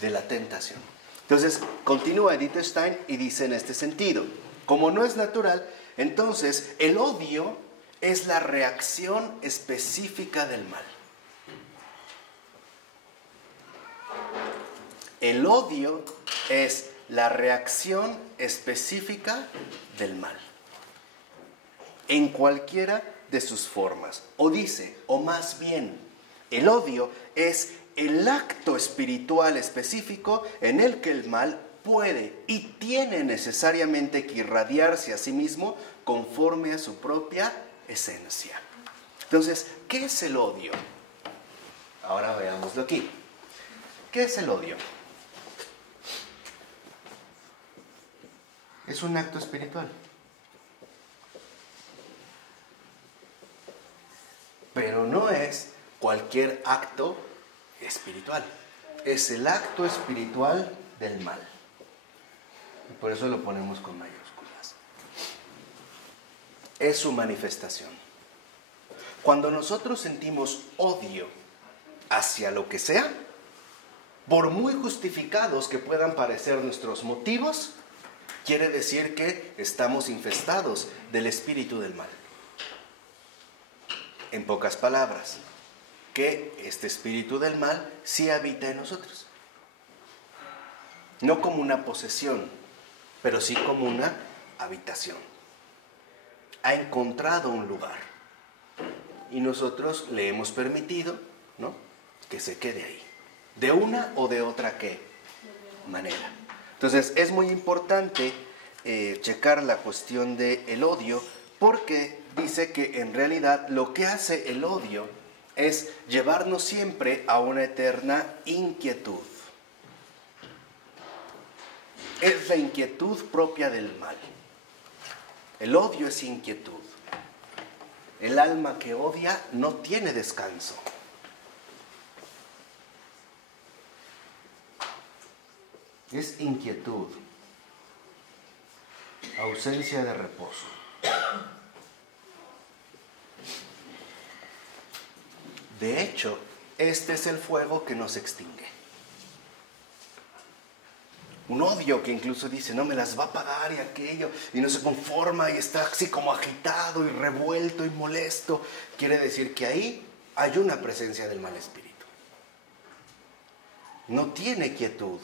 de la tentación. Entonces, continúa Edith Stein y dice en este sentido, como no es natural, entonces el odio es la reacción específica del mal. El odio es la reacción específica del mal, en cualquiera de sus formas. O dice, o más bien, el odio es el acto espiritual específico en el que el mal puede y tiene necesariamente que irradiarse a sí mismo conforme a su propia esencia. Entonces, ¿qué es el odio? Ahora veámoslo aquí. ¿Qué es el odio? Es un acto espiritual. Pero no es cualquier acto espiritual. Es el acto espiritual del mal. Y por eso lo ponemos con mayúsculas. Es su manifestación. Cuando nosotros sentimos odio hacia lo que sea, por muy justificados que puedan parecer nuestros motivos, quiere decir que estamos infestados del espíritu del mal. En pocas palabras, que este espíritu del mal sí habita en nosotros. No como una posesión, pero sí como una habitación. Ha encontrado un lugar y nosotros le hemos permitido, ¿no?, que se quede ahí, de una o de otra ¿qué? Manera. Entonces es muy importante checar la cuestión del odio, porque dice que en realidad lo que hace el odio es llevarnos siempre a una eterna inquietud. Es la inquietud propia del mal. El odio es inquietud. El alma que odia no tiene descanso. Es inquietud, ausencia de reposo. De hecho, este es el fuego que nos extingue. Un odio que incluso dice, no, me las va a pagar y aquello, y no se conforma y está así como agitado y revuelto y molesto. Quiere decir que ahí hay una presencia del mal espíritu. No tiene quietud,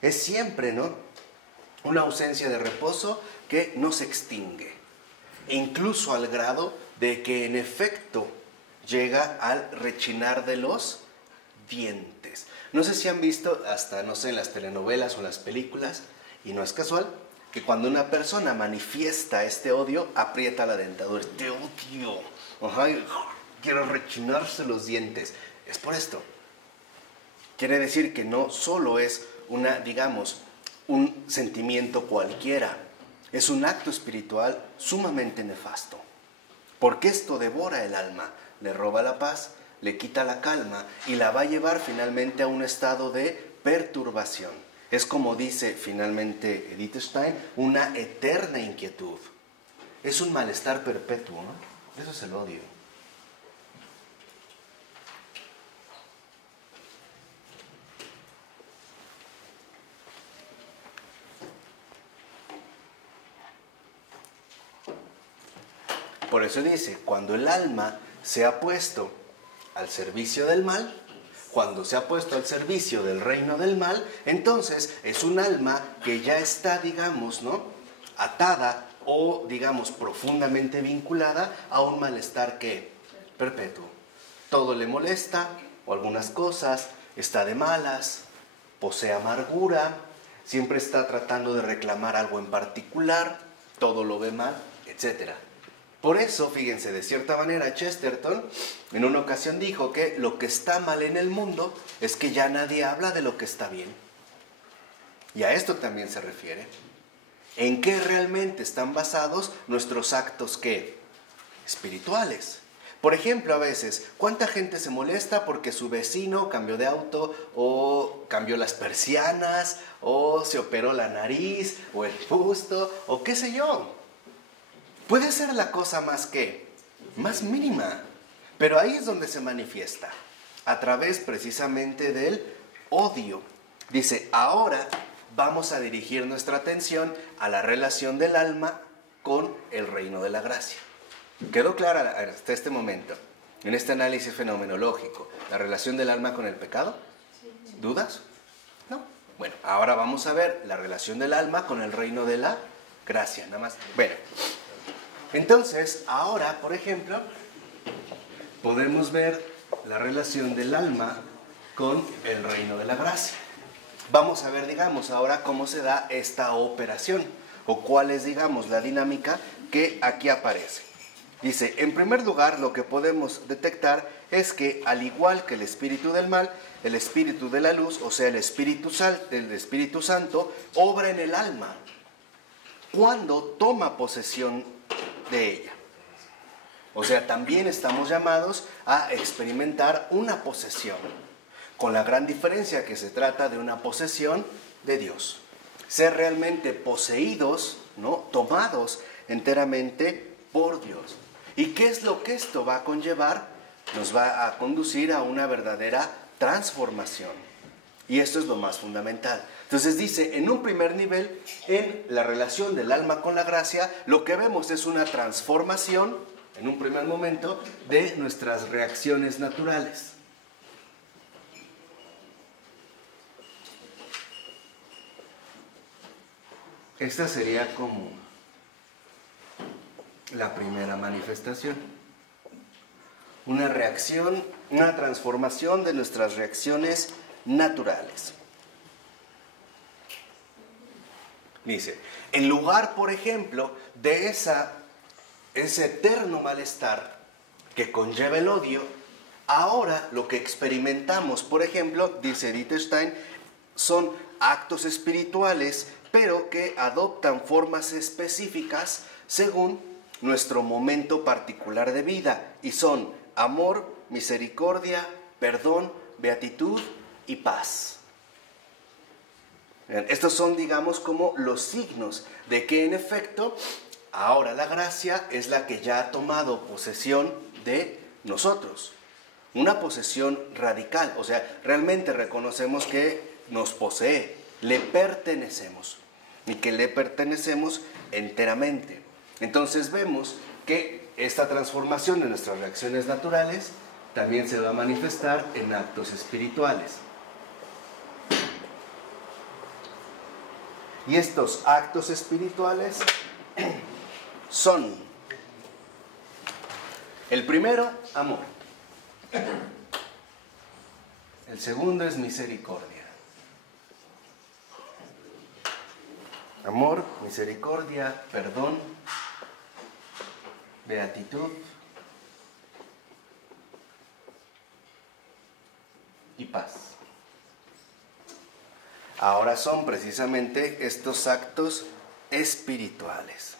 es siempre, ¿no?, una ausencia de reposo que no se extingue. E incluso al grado de que en efecto llega al rechinar de los dientes. No sé si han visto, hasta no sé, en las telenovelas o las películas, y no es casual, que cuando una persona manifiesta este odio, aprieta la dentadura. Te odio. Ajá, quiero rechinarse los dientes. Es por esto. Quiere decir que no solo es una, digamos, un sentimiento cualquiera, es un acto espiritual sumamente nefasto. Porque esto devora el alma, le roba la paz, le quita la calma y la va a llevar finalmente a un estado de perturbación. Es como dice finalmente Edith Stein, una eterna inquietud. Es un malestar perpetuo, ¿no? Eso es el odio. Por eso dice, cuando el alma se ha puesto al servicio del mal, cuando se ha puesto al servicio del reino del mal, entonces es un alma que ya está, digamos, ¿no?, atada o, digamos, profundamente vinculada a un malestar que perpetuo. Todo le molesta, o algunas cosas, está de malas, posee amargura, siempre está tratando de reclamar algo en particular, todo lo ve mal, etc. Por eso, fíjense, de cierta manera Chesterton en una ocasión dijo que lo que está mal en el mundo es que ya nadie habla de lo que está bien. Y a esto también se refiere. ¿En qué realmente están basados nuestros actos qué? Espirituales. Por ejemplo, a veces, ¿cuánta gente se molesta porque su vecino cambió de auto o cambió las persianas o se operó la nariz o el busto o qué sé yo? Puede ser la cosa más mínima, pero ahí es donde se manifiesta, a través precisamente del odio. Dice, ahora vamos a dirigir nuestra atención a la relación del alma con el reino de la gracia. ¿Quedó clara hasta este momento, en este análisis fenomenológico, la relación del alma con el pecado? ¿Dudas? No. Bueno, ahora vamos a ver la relación del alma con el reino de la gracia, nada más. Bueno. Entonces, ahora, por ejemplo, podemos ver la relación del alma con el reino de la gracia. Vamos a ver, digamos, ahora cómo se da esta operación, o cuál es, digamos, la dinámica que aquí aparece. Dice, en primer lugar, lo que podemos detectar es que, al igual que el espíritu del mal, el espíritu de la luz, o sea, el Espíritu Santo, obra en el alma cuando toma posesión de ella. O sea, también estamos llamados a experimentar una posesión, con la gran diferencia que se trata de una posesión de Dios. Ser realmente poseídos, ¿no?, tomados enteramente por Dios. ¿Y qué es lo que esto va a conllevar? Nos va a conducir a una verdadera transformación. Y esto es lo más fundamental. Entonces dice, en un primer nivel, en la relación del alma con la gracia, lo que vemos es una transformación, en un primer momento, de nuestras reacciones naturales. Esta sería como la primera manifestación. Una reacción, una transformación de nuestras reacciones naturales. Dice, en lugar, por ejemplo, de ese eterno malestar que conlleva el odio, ahora lo que experimentamos, por ejemplo, dice Edith Stein, son actos espirituales, pero que adoptan formas específicas según nuestro momento particular de vida, y son amor, misericordia, perdón, beatitud y paz. Estos son, digamos, como los signos de que en efecto ahora la gracia es la que ya ha tomado posesión de nosotros. una posesión radical. O sea, realmente reconocemos que nos posee, le pertenecemos y que le pertenecemos enteramente. Entonces vemos que esta transformación de nuestras reacciones naturales también se va a manifestar en actos espirituales. Y estos actos espirituales son: el primero, amor. El segundo es misericordia. Amor, misericordia, perdón, beatitud y paz. Ahora son precisamente estos actos espirituales.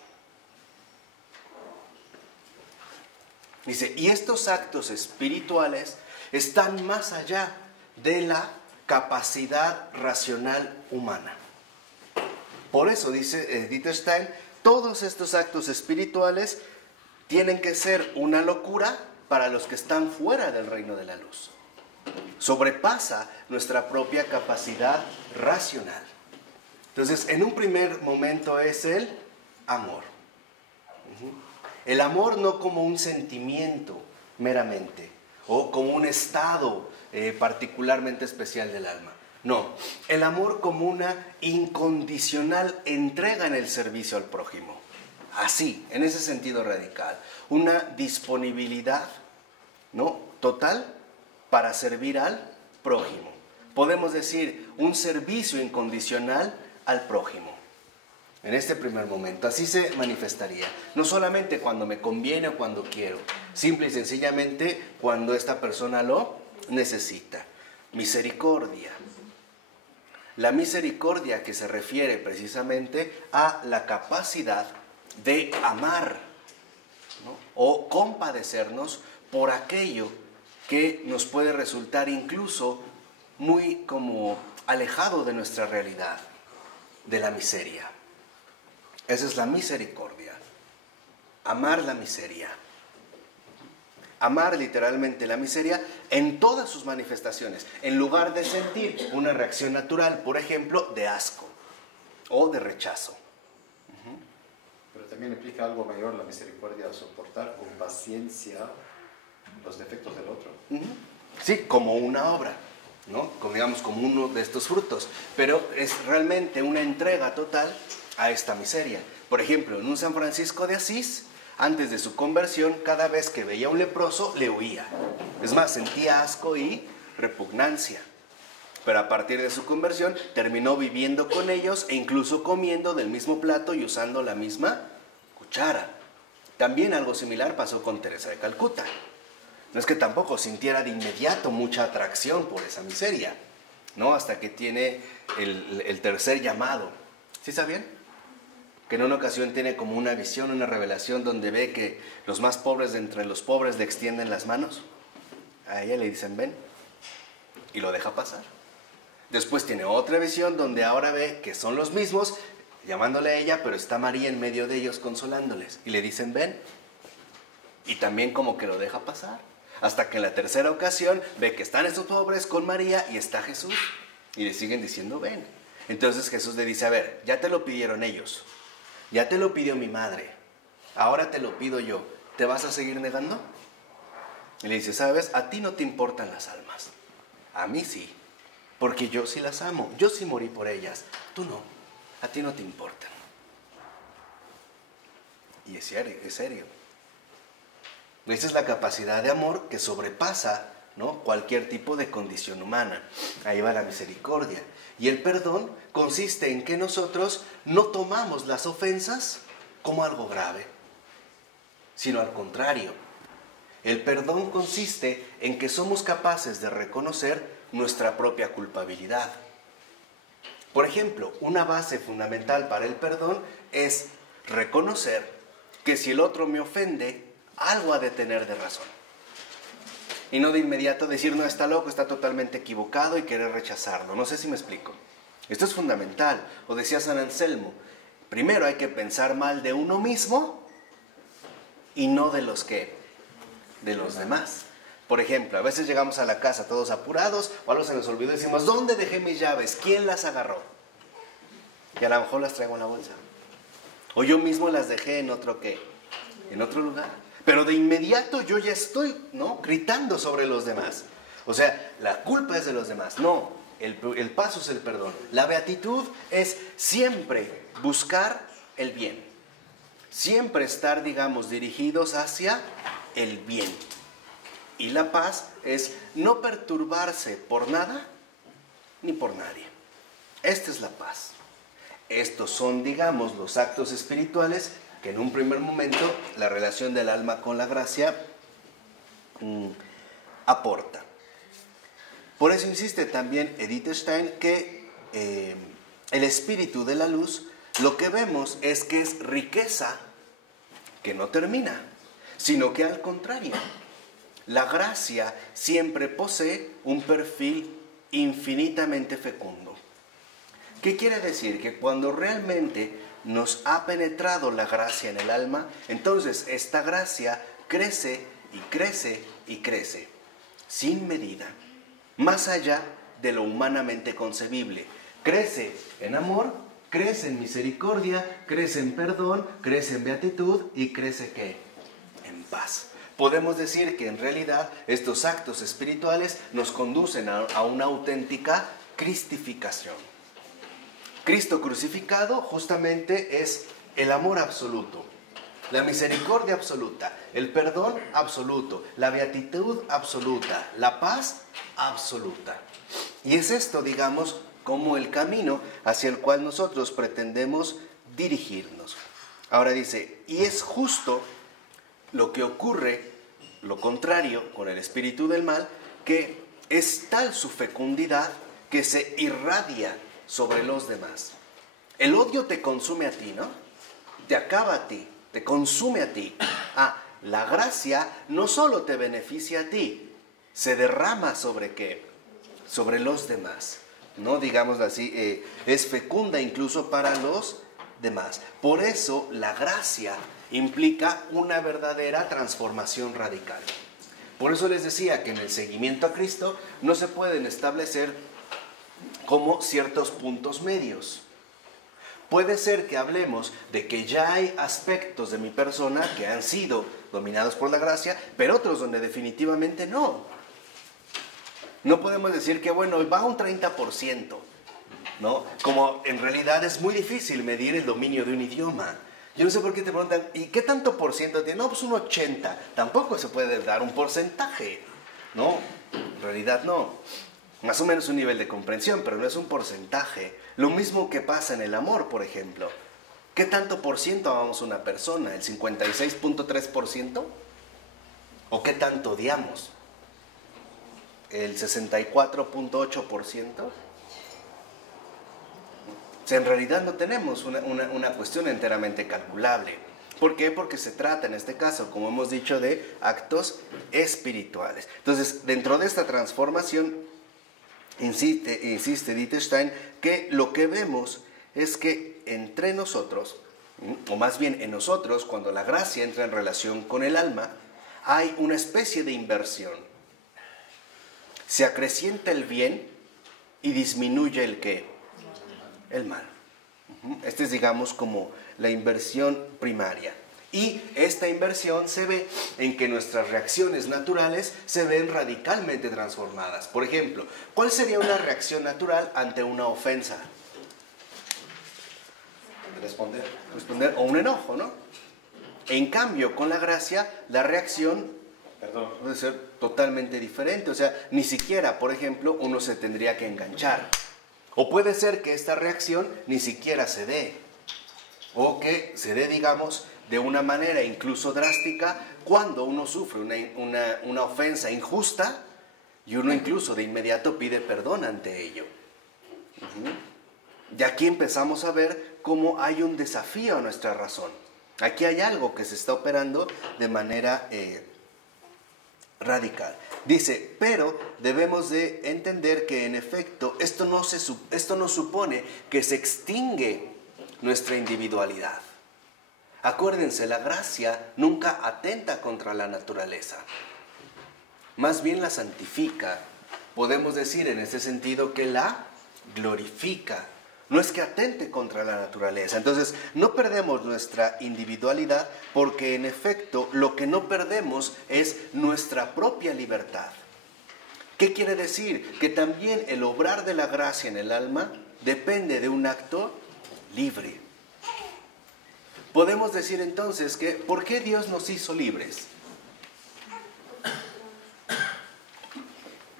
Dice, y estos actos espirituales están más allá de la capacidad racional humana. Por eso, dice Edith Stein, todos estos actos espirituales tienen que ser una locura para los que están fuera del reino de la luz. Sobrepasa nuestra propia capacidad racional. Entonces, en un primer momento es el amor. El amor no como un sentimiento meramente, o como un estado particularmente especial del alma. No, el amor como una incondicional entrega en el servicio al prójimo. Así, en ese sentido radical. Una disponibilidad, ¿no?, total para servir al prójimo. Podemos decir, un servicio incondicional al prójimo. En este primer momento, así se manifestaría. No solamente cuando me conviene o cuando quiero, simple y sencillamente cuando esta persona lo necesita. Misericordia. La misericordia que se refiere precisamente a la capacidad de amar, ¿no?, o compadecernos por aquello que nos puede resultar incluso muy como alejado de nuestra realidad, de la miseria. Esa es la misericordia. Amar la miseria. Amar literalmente la miseria en todas sus manifestaciones, en lugar de sentir una reacción natural, por ejemplo, de asco o de rechazo. Pero también implica algo mayor la misericordia, soportar con paciencia los defectos del otro. Sí, como una obra, ¿no? Como, digamos, como uno de estos frutos, pero es realmente una entrega total a esta miseria. Por ejemplo, en un San Francisco de Asís, antes de su conversión, cada vez que veía a un leproso, le huía. Es más, sentía asco y repugnancia. Pero a partir de su conversión, terminó viviendo con ellos e incluso comiendo del mismo plato y usando la misma cuchara. También algo similar pasó con Teresa de Calcuta. No es que tampoco sintiera de inmediato mucha atracción por esa miseria, ¿no? Hasta que tiene el tercer llamado. ¿Sí sabían? Que en una ocasión tiene como una visión, una revelación donde ve que los más pobres de entre los pobres le extienden las manos. A ella le dicen ven y lo deja pasar. Después tiene otra visión donde ahora ve que son los mismos llamándole a ella, pero está María en medio de ellos consolándoles y le dicen ven y también como que lo deja pasar. Hasta que en la tercera ocasión ve que están esos pobres con María y está Jesús y le siguen diciendo ven. Entonces Jesús le dice, a ver, ya te lo pidieron ellos. Ya te lo pidió mi madre, ahora te lo pido yo. ¿Te vas a seguir negando? Y le dice, ¿sabes? A ti no te importan las almas. A mí sí, porque yo sí las amo. Yo sí morí por ellas. Tú no. A ti no te importan. Y es serio. Esa es la capacidad de amor que sobrepasa, ¿no?, cualquier tipo de condición humana. Ahí va la misericordia. Y el perdón consiste en que nosotros no tomamos las ofensas como algo grave, sino al contrario. El perdón consiste en que somos capaces de reconocer nuestra propia culpabilidad. Por ejemplo, una base fundamental para el perdón es reconocer que si el otro me ofende, algo ha de tener de razón. Y no de inmediato decir, no, está loco, está totalmente equivocado y querer rechazarlo. No sé si me explico. Esto es fundamental. O decía San Anselmo, primero hay que pensar mal de uno mismo y no de los demás. Por ejemplo, a veces llegamos a la casa todos apurados o algo se nos olvidó y decimos, ¿dónde dejé mis llaves? ¿Quién las agarró? Y a lo mejor las traigo en la bolsa. O yo mismo las dejé en otro ¿qué? En otro lugar. Pero de inmediato yo ya estoy, ¿no?, gritando sobre los demás. O sea, la culpa es de los demás. No, el paso es el perdón. La beatitud es siempre buscar el bien. Siempre estar, digamos, dirigidos hacia el bien. Y la paz es no perturbarse por nada ni por nadie. Esta es la paz. Estos son, digamos, los actos espirituales que en un primer momento la relación del alma con la gracia aporta. Por eso insiste también Edith Stein que el espíritu de la luz, lo que vemos es que es riqueza que no termina, sino que al contrario, la gracia siempre posee un perfil infinitamente fecundo. ¿Qué quiere decir? Que cuando realmente nos ha penetrado la gracia en el alma, entonces esta gracia crece y crece y crece, sin medida, más allá de lo humanamente concebible. Crece en amor, crece en misericordia, crece en perdón, crece en beatitud y crece ¿qué? En paz. Podemos decir que en realidad estos actos espirituales nos conducen a una auténtica cristificación. Cristo crucificado justamente es el amor absoluto, la misericordia absoluta, el perdón absoluto, la beatitud absoluta, la paz absoluta. Y es esto, digamos, como el camino hacia el cual nosotros pretendemos dirigirnos. Ahora dice, y es justo lo que ocurre, lo contrario, con el espíritu del mal, que es tal su fecundidad que se irradia sobre los demás. El odio te consume a ti, ¿no? Te acaba a ti, te consume a ti. La gracia no solo te beneficia a ti, se derrama sobre ¿qué? Sobre los demás, ¿no? Digamos así, es fecunda incluso para los demás. Por eso la gracia implica una verdadera transformación radical. Por eso les decía que en el seguimiento a Cristo no se pueden establecer como ciertos puntos medios. Puede ser que hablemos de que ya hay aspectos de mi persona que han sido dominados por la gracia, pero otros donde definitivamente no. No podemos decir que, bueno, va a un 30%, ¿no? Como en realidad es muy difícil medir el dominio de un idioma. Yo no sé por qué te preguntan, ¿y qué tanto por ciento tiene? No, pues un 80%. Tampoco se puede dar un porcentaje, ¿no? En realidad no. Más o menos un nivel de comprensión, pero no es un porcentaje. Lo mismo que pasa en el amor, por ejemplo. ¿Qué tanto por ciento amamos a una persona? ¿El 56.3%? ¿O qué tanto odiamos? ¿El 64.8%? O sea, en realidad no tenemos una cuestión enteramente calculable. ¿Por qué? Porque se trata en este caso, como hemos dicho, de actos espirituales. Entonces, dentro de esta transformación, insiste Edith Stein, que lo que vemos es que entre nosotros, o más bien en nosotros, cuando la gracia entra en relación con el alma, hay una especie de inversión. Se acrecienta el bien y disminuye el ¿qué? El mal. Esta es, digamos, como la inversión primaria. Y esta inversión se ve en que nuestras reacciones naturales se ven radicalmente transformadas. Por ejemplo, ¿cuál sería una reacción natural ante una ofensa? Responder, o un enojo, ¿no? En cambio, con la gracia, la reacción puede ser totalmente diferente. O sea, ni siquiera, por ejemplo, uno se tendría que enganchar. O puede ser que esta reacción ni siquiera se dé. O que se dé, digamos, de una manera incluso drástica cuando uno sufre una ofensa injusta y uno incluso de inmediato pide perdón ante ello. Y aquí empezamos a ver cómo hay un desafío a nuestra razón. Aquí hay algo que se está operando de manera radical. Dice, pero debemos de entender que en efecto esto no supone que se extingue nuestra individualidad. Acuérdense, la gracia nunca atenta contra la naturaleza. más bien la santifica. Podemos decir en ese sentido que la glorifica. No es que atente contra la naturaleza. Entonces, no perdemos nuestra individualidad porque en efecto lo que no perdemos es nuestra propia libertad. ¿Qué quiere decir? Que también el obrar de la gracia en el alma depende de un acto libre. Podemos decir entonces que, ¿por qué Dios nos hizo libres?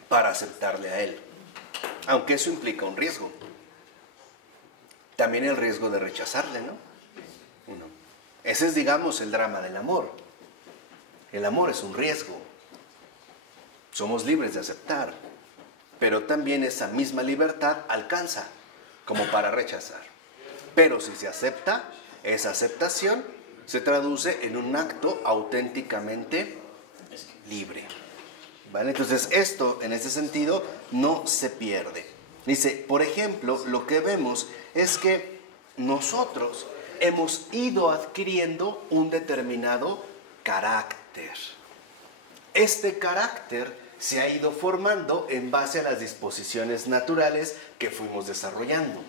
Para aceptarle a Él. Aunque eso implica un riesgo. También el riesgo de rechazarle, ¿no? Ese es, digamos, el drama del amor. El amor es un riesgo. Somos libres de aceptar. Pero también esa misma libertad alcanza como para rechazar. Pero si se acepta, esa aceptación se traduce en un acto auténticamente libre. ¿Vale? Entonces esto, en ese sentido, no se pierde. Dice, por ejemplo, lo que vemos es que nosotros hemos ido adquiriendo un determinado carácter. Este carácter se ha ido formando en base a las disposiciones naturales que fuimos desarrollando,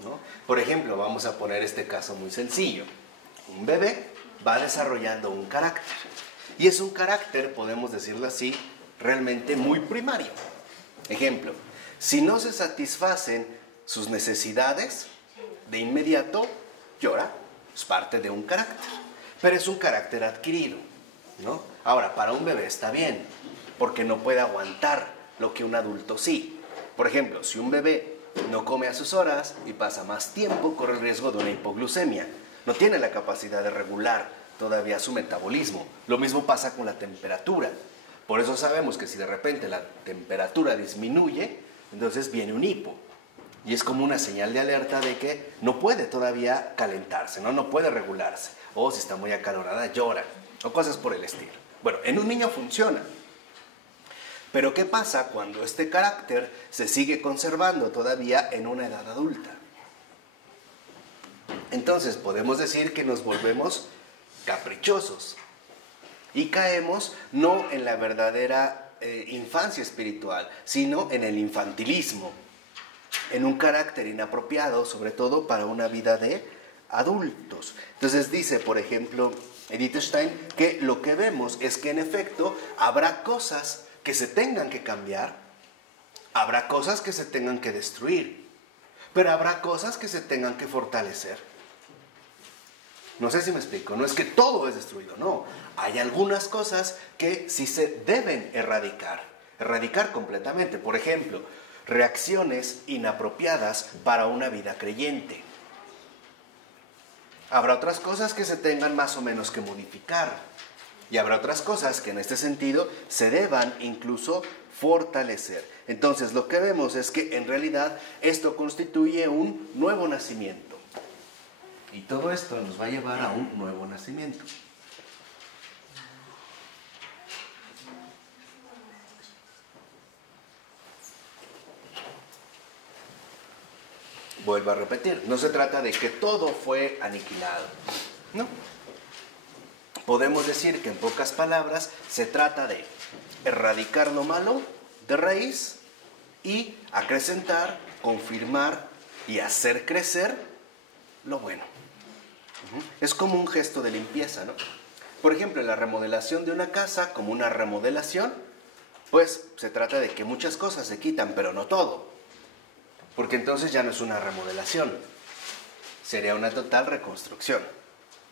¿no? Por ejemplo, vamos a poner este caso muy sencillo. Un bebé va desarrollando un carácter. Y es un carácter, podemos decirlo así, realmente muy primario. Ejemplo, si no se satisfacen sus necesidades, de inmediato llora. Es parte de un carácter. Pero es un carácter adquirido, ¿no? Ahora, para un bebé está bien, porque no puede aguantar lo que un adulto sí. Por ejemplo, si un bebé no come a sus horas y pasa más tiempo, corre el riesgo de una hipoglucemia. No tiene la capacidad de regular todavía su metabolismo. Lo mismo pasa con la temperatura. Por eso sabemos que si de repente la temperatura disminuye, entonces viene un hipo. Y es como una señal de alerta de que no puede todavía calentarse, ¿no? No puede regularse. O si está muy acalorada, llora. O cosas por el estilo. Bueno, en un niño funciona. Pero ¿qué pasa cuando este carácter se sigue conservando todavía en una edad adulta? Entonces podemos decir que nos volvemos caprichosos y caemos no en la verdadera infancia espiritual, sino en el infantilismo, en un carácter inapropiado, sobre todo para una vida de adultos. Entonces dice, por ejemplo, Edith Stein, que lo que vemos es que en efecto habrá cosas que se tengan que cambiar, habrá cosas que se tengan que destruir, pero habrá cosas que se tengan que fortalecer. No sé si me explico, no es que todo es destruido, no. Hay algunas cosas que sí se deben erradicar completamente. Por ejemplo, reacciones inapropiadas para una vida creyente. Habrá otras cosas que se tengan más o menos que modificar. Y habrá otras cosas que en este sentido se deban incluso fortalecer. Entonces lo que vemos es que en realidad esto constituye un nuevo nacimiento. Y todo esto nos va a llevar a un nuevo nacimiento. Vuelvo a repetir, no se trata de que todo fue aniquilado, no. Podemos decir que en pocas palabras se trata de erradicar lo malo de raíz y acrecentar, confirmar y hacer crecer lo bueno. Es como un gesto de limpieza, ¿no? Por ejemplo, la remodelación de una casa, como una remodelación, pues se trata de que muchas cosas se quitan, pero no todo. Porque entonces ya no es una remodelación, sería una total reconstrucción,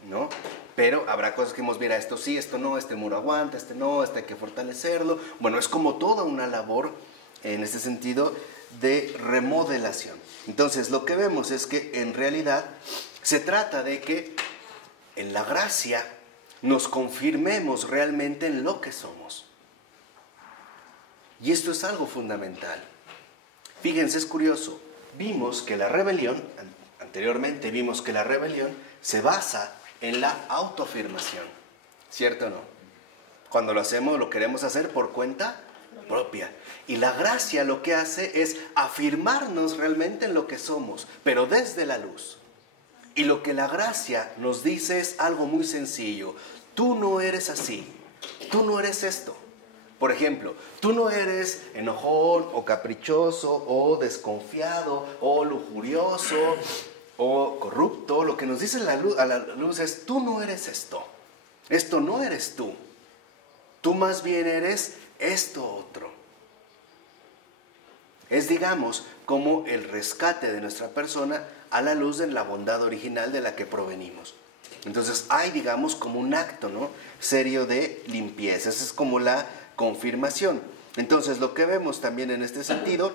¿no? Pero habrá cosas que hemos, mira, esto sí, esto no, este muro aguanta, este no, este hay que fortalecerlo. Bueno, es como toda una labor en este sentido de remodelación. Entonces, lo que vemos es que en realidad se trata de que en la gracia nos confirmemos realmente en lo que somos. Y esto es algo fundamental. Fíjense, es curioso. Vimos que la rebelión, anteriormente vimos que la rebelión se basa en la autoafirmación, ¿cierto o no? Cuando lo hacemos, lo queremos hacer por cuenta propia. Y la gracia lo que hace es afirmarnos realmente en lo que somos, pero desde la luz. Y lo que la gracia nos dice es algo muy sencillo. Tú no eres así, tú no eres esto, Por ejemplo, tú no eres enojón o caprichoso o desconfiado o lujurioso o corrupto. Lo que nos dice a la luz es, tú no eres esto. Esto no eres tú. Tú más bien eres esto otro. Es, digamos, como el rescate de nuestra persona a la luz de la bondad original de la que provenimos. Entonces hay, digamos, como un acto, ¿no?, serio de limpieza. Esa es como la confirmación. Entonces lo que vemos también en este sentido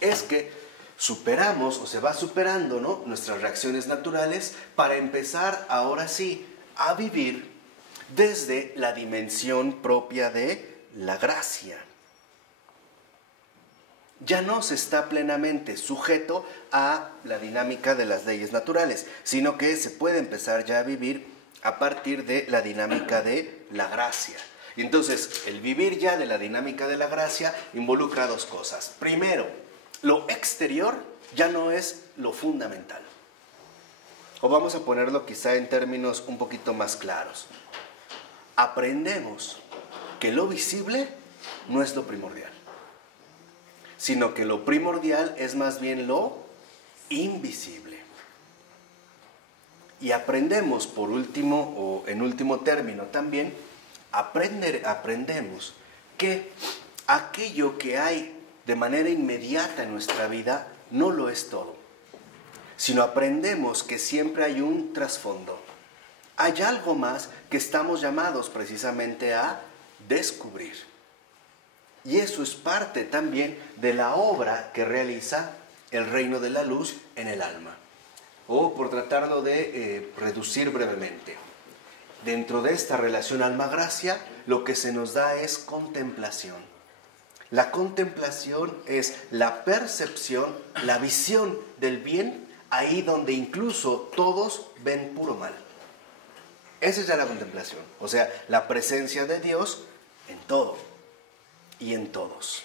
es que superamos o se va superando, ¿no?, nuestras reacciones naturales para empezar ahora sí a vivir desde la dimensión propia de la gracia. Ya no se está plenamente sujeto a la dinámica de las leyes naturales, sino que se puede empezar ya a vivir a partir de la dinámica de la gracia. Y entonces, el vivir ya de la dinámica de la gracia involucra dos cosas. Primero, lo exterior ya no es lo fundamental. O vamos a ponerlo quizá en términos un poquito más claros. Aprendemos que lo visible no es lo primordial, sino que lo primordial es más bien lo invisible. Y aprendemos, por último, o en último término también, aprendemos que aquello que hay de manera inmediata en nuestra vida no lo es todo, sino aprendemos que siempre hay un trasfondo. Hay algo más que estamos llamados precisamente a descubrir. Y eso es parte también de la obra que realiza el reino de la luz en el alma. O por tratarlo de reducir brevemente, dentro de esta relación alma-gracia, lo que se nos da es contemplación. La contemplación es la percepción, la visión del bien, ahí donde incluso todos ven puro mal. Esa es ya la contemplación, o sea, la presencia de Dios en todo y en todos.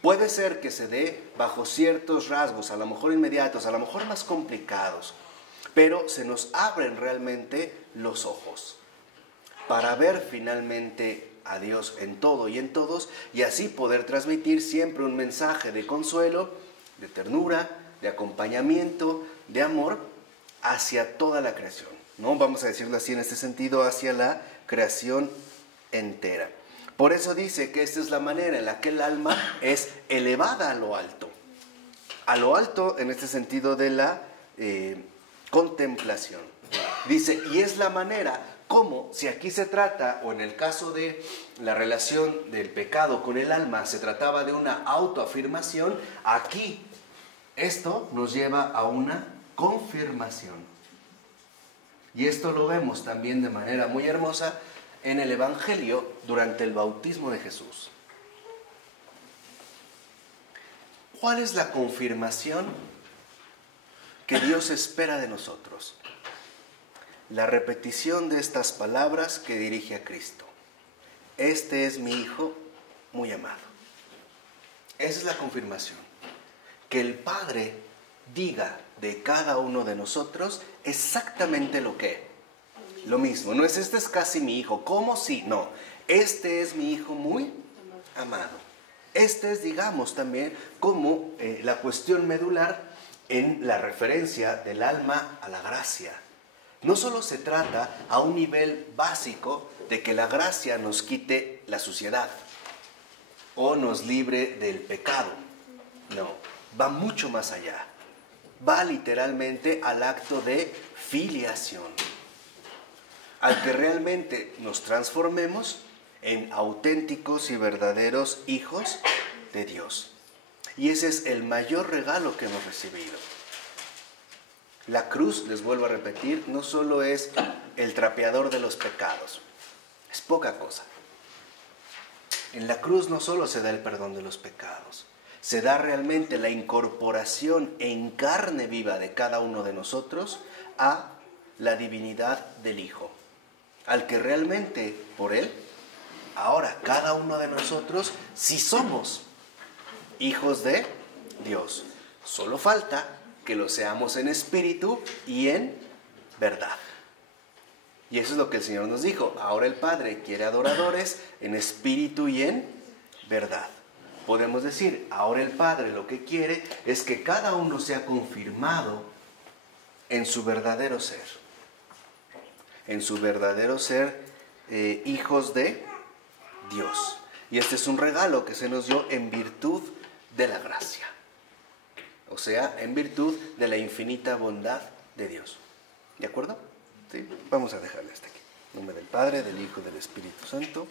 Puede ser que se dé bajo ciertos rasgos, a lo mejor inmediatos, a lo mejor más complicados, pero se nos abren realmente los ojos para ver finalmente a Dios en todo y en todos, y así poder transmitir siempre un mensaje de consuelo, de ternura, de acompañamiento, de amor hacia toda la creación, ¿no? Vamos a decirlo así en este sentido, hacia la creación entera. Por eso dice que esta es la manera en la que el alma es elevada a lo alto en este sentido de la contemplación. Dice, y es la manera como, si aquí se trata, o en el caso de la relación del pecado con el alma, se trataba de una autoafirmación, aquí esto nos lleva a una confirmación. Y esto lo vemos también de manera muy hermosa en el Evangelio durante el bautismo de Jesús. ¿Cuál es la confirmación que Dios espera de nosotros? La repetición de estas palabras que dirige a Cristo. Este es mi Hijo muy amado. Esa es la confirmación. Que el Padre diga de cada uno de nosotros exactamente lo mismo. No es este es casi mi hijo, ¿cómo si? No, este es mi Hijo muy amado. Este es, digamos, también como la cuestión medular en la referencia del alma a la gracia. No solo se trata a un nivel básico de que la gracia nos quite la suciedad o nos libre del pecado. No, va mucho más allá. Va literalmente al acto de filiación, al que realmente nos transformemos en auténticos y verdaderos hijos de Dios. Y ese es el mayor regalo que hemos recibido. La cruz, les vuelvo a repetir, no solo es el trapeador de los pecados, es poca cosa. En la cruz no solo se da el perdón de los pecados, se da realmente la incorporación en carne viva de cada uno de nosotros a la divinidad del Hijo, al que realmente por Él, ahora cada uno de nosotros sí somos hijos de Dios. Solo falta que lo seamos en espíritu y en verdad. Y eso es lo que el Señor nos dijo. Ahora el Padre quiere adoradores en espíritu y en verdad. Podemos decir, ahora el Padre lo que quiere es que cada uno sea confirmado en su verdadero ser. En su verdadero ser, hijos de Dios. Y este es un regalo que se nos dio en virtud de la gracia. O sea, en virtud de la infinita bondad de Dios. ¿De acuerdo? ¿Sí? Vamos a dejarle hasta aquí. En nombre del Padre, del Hijo y del Espíritu Santo.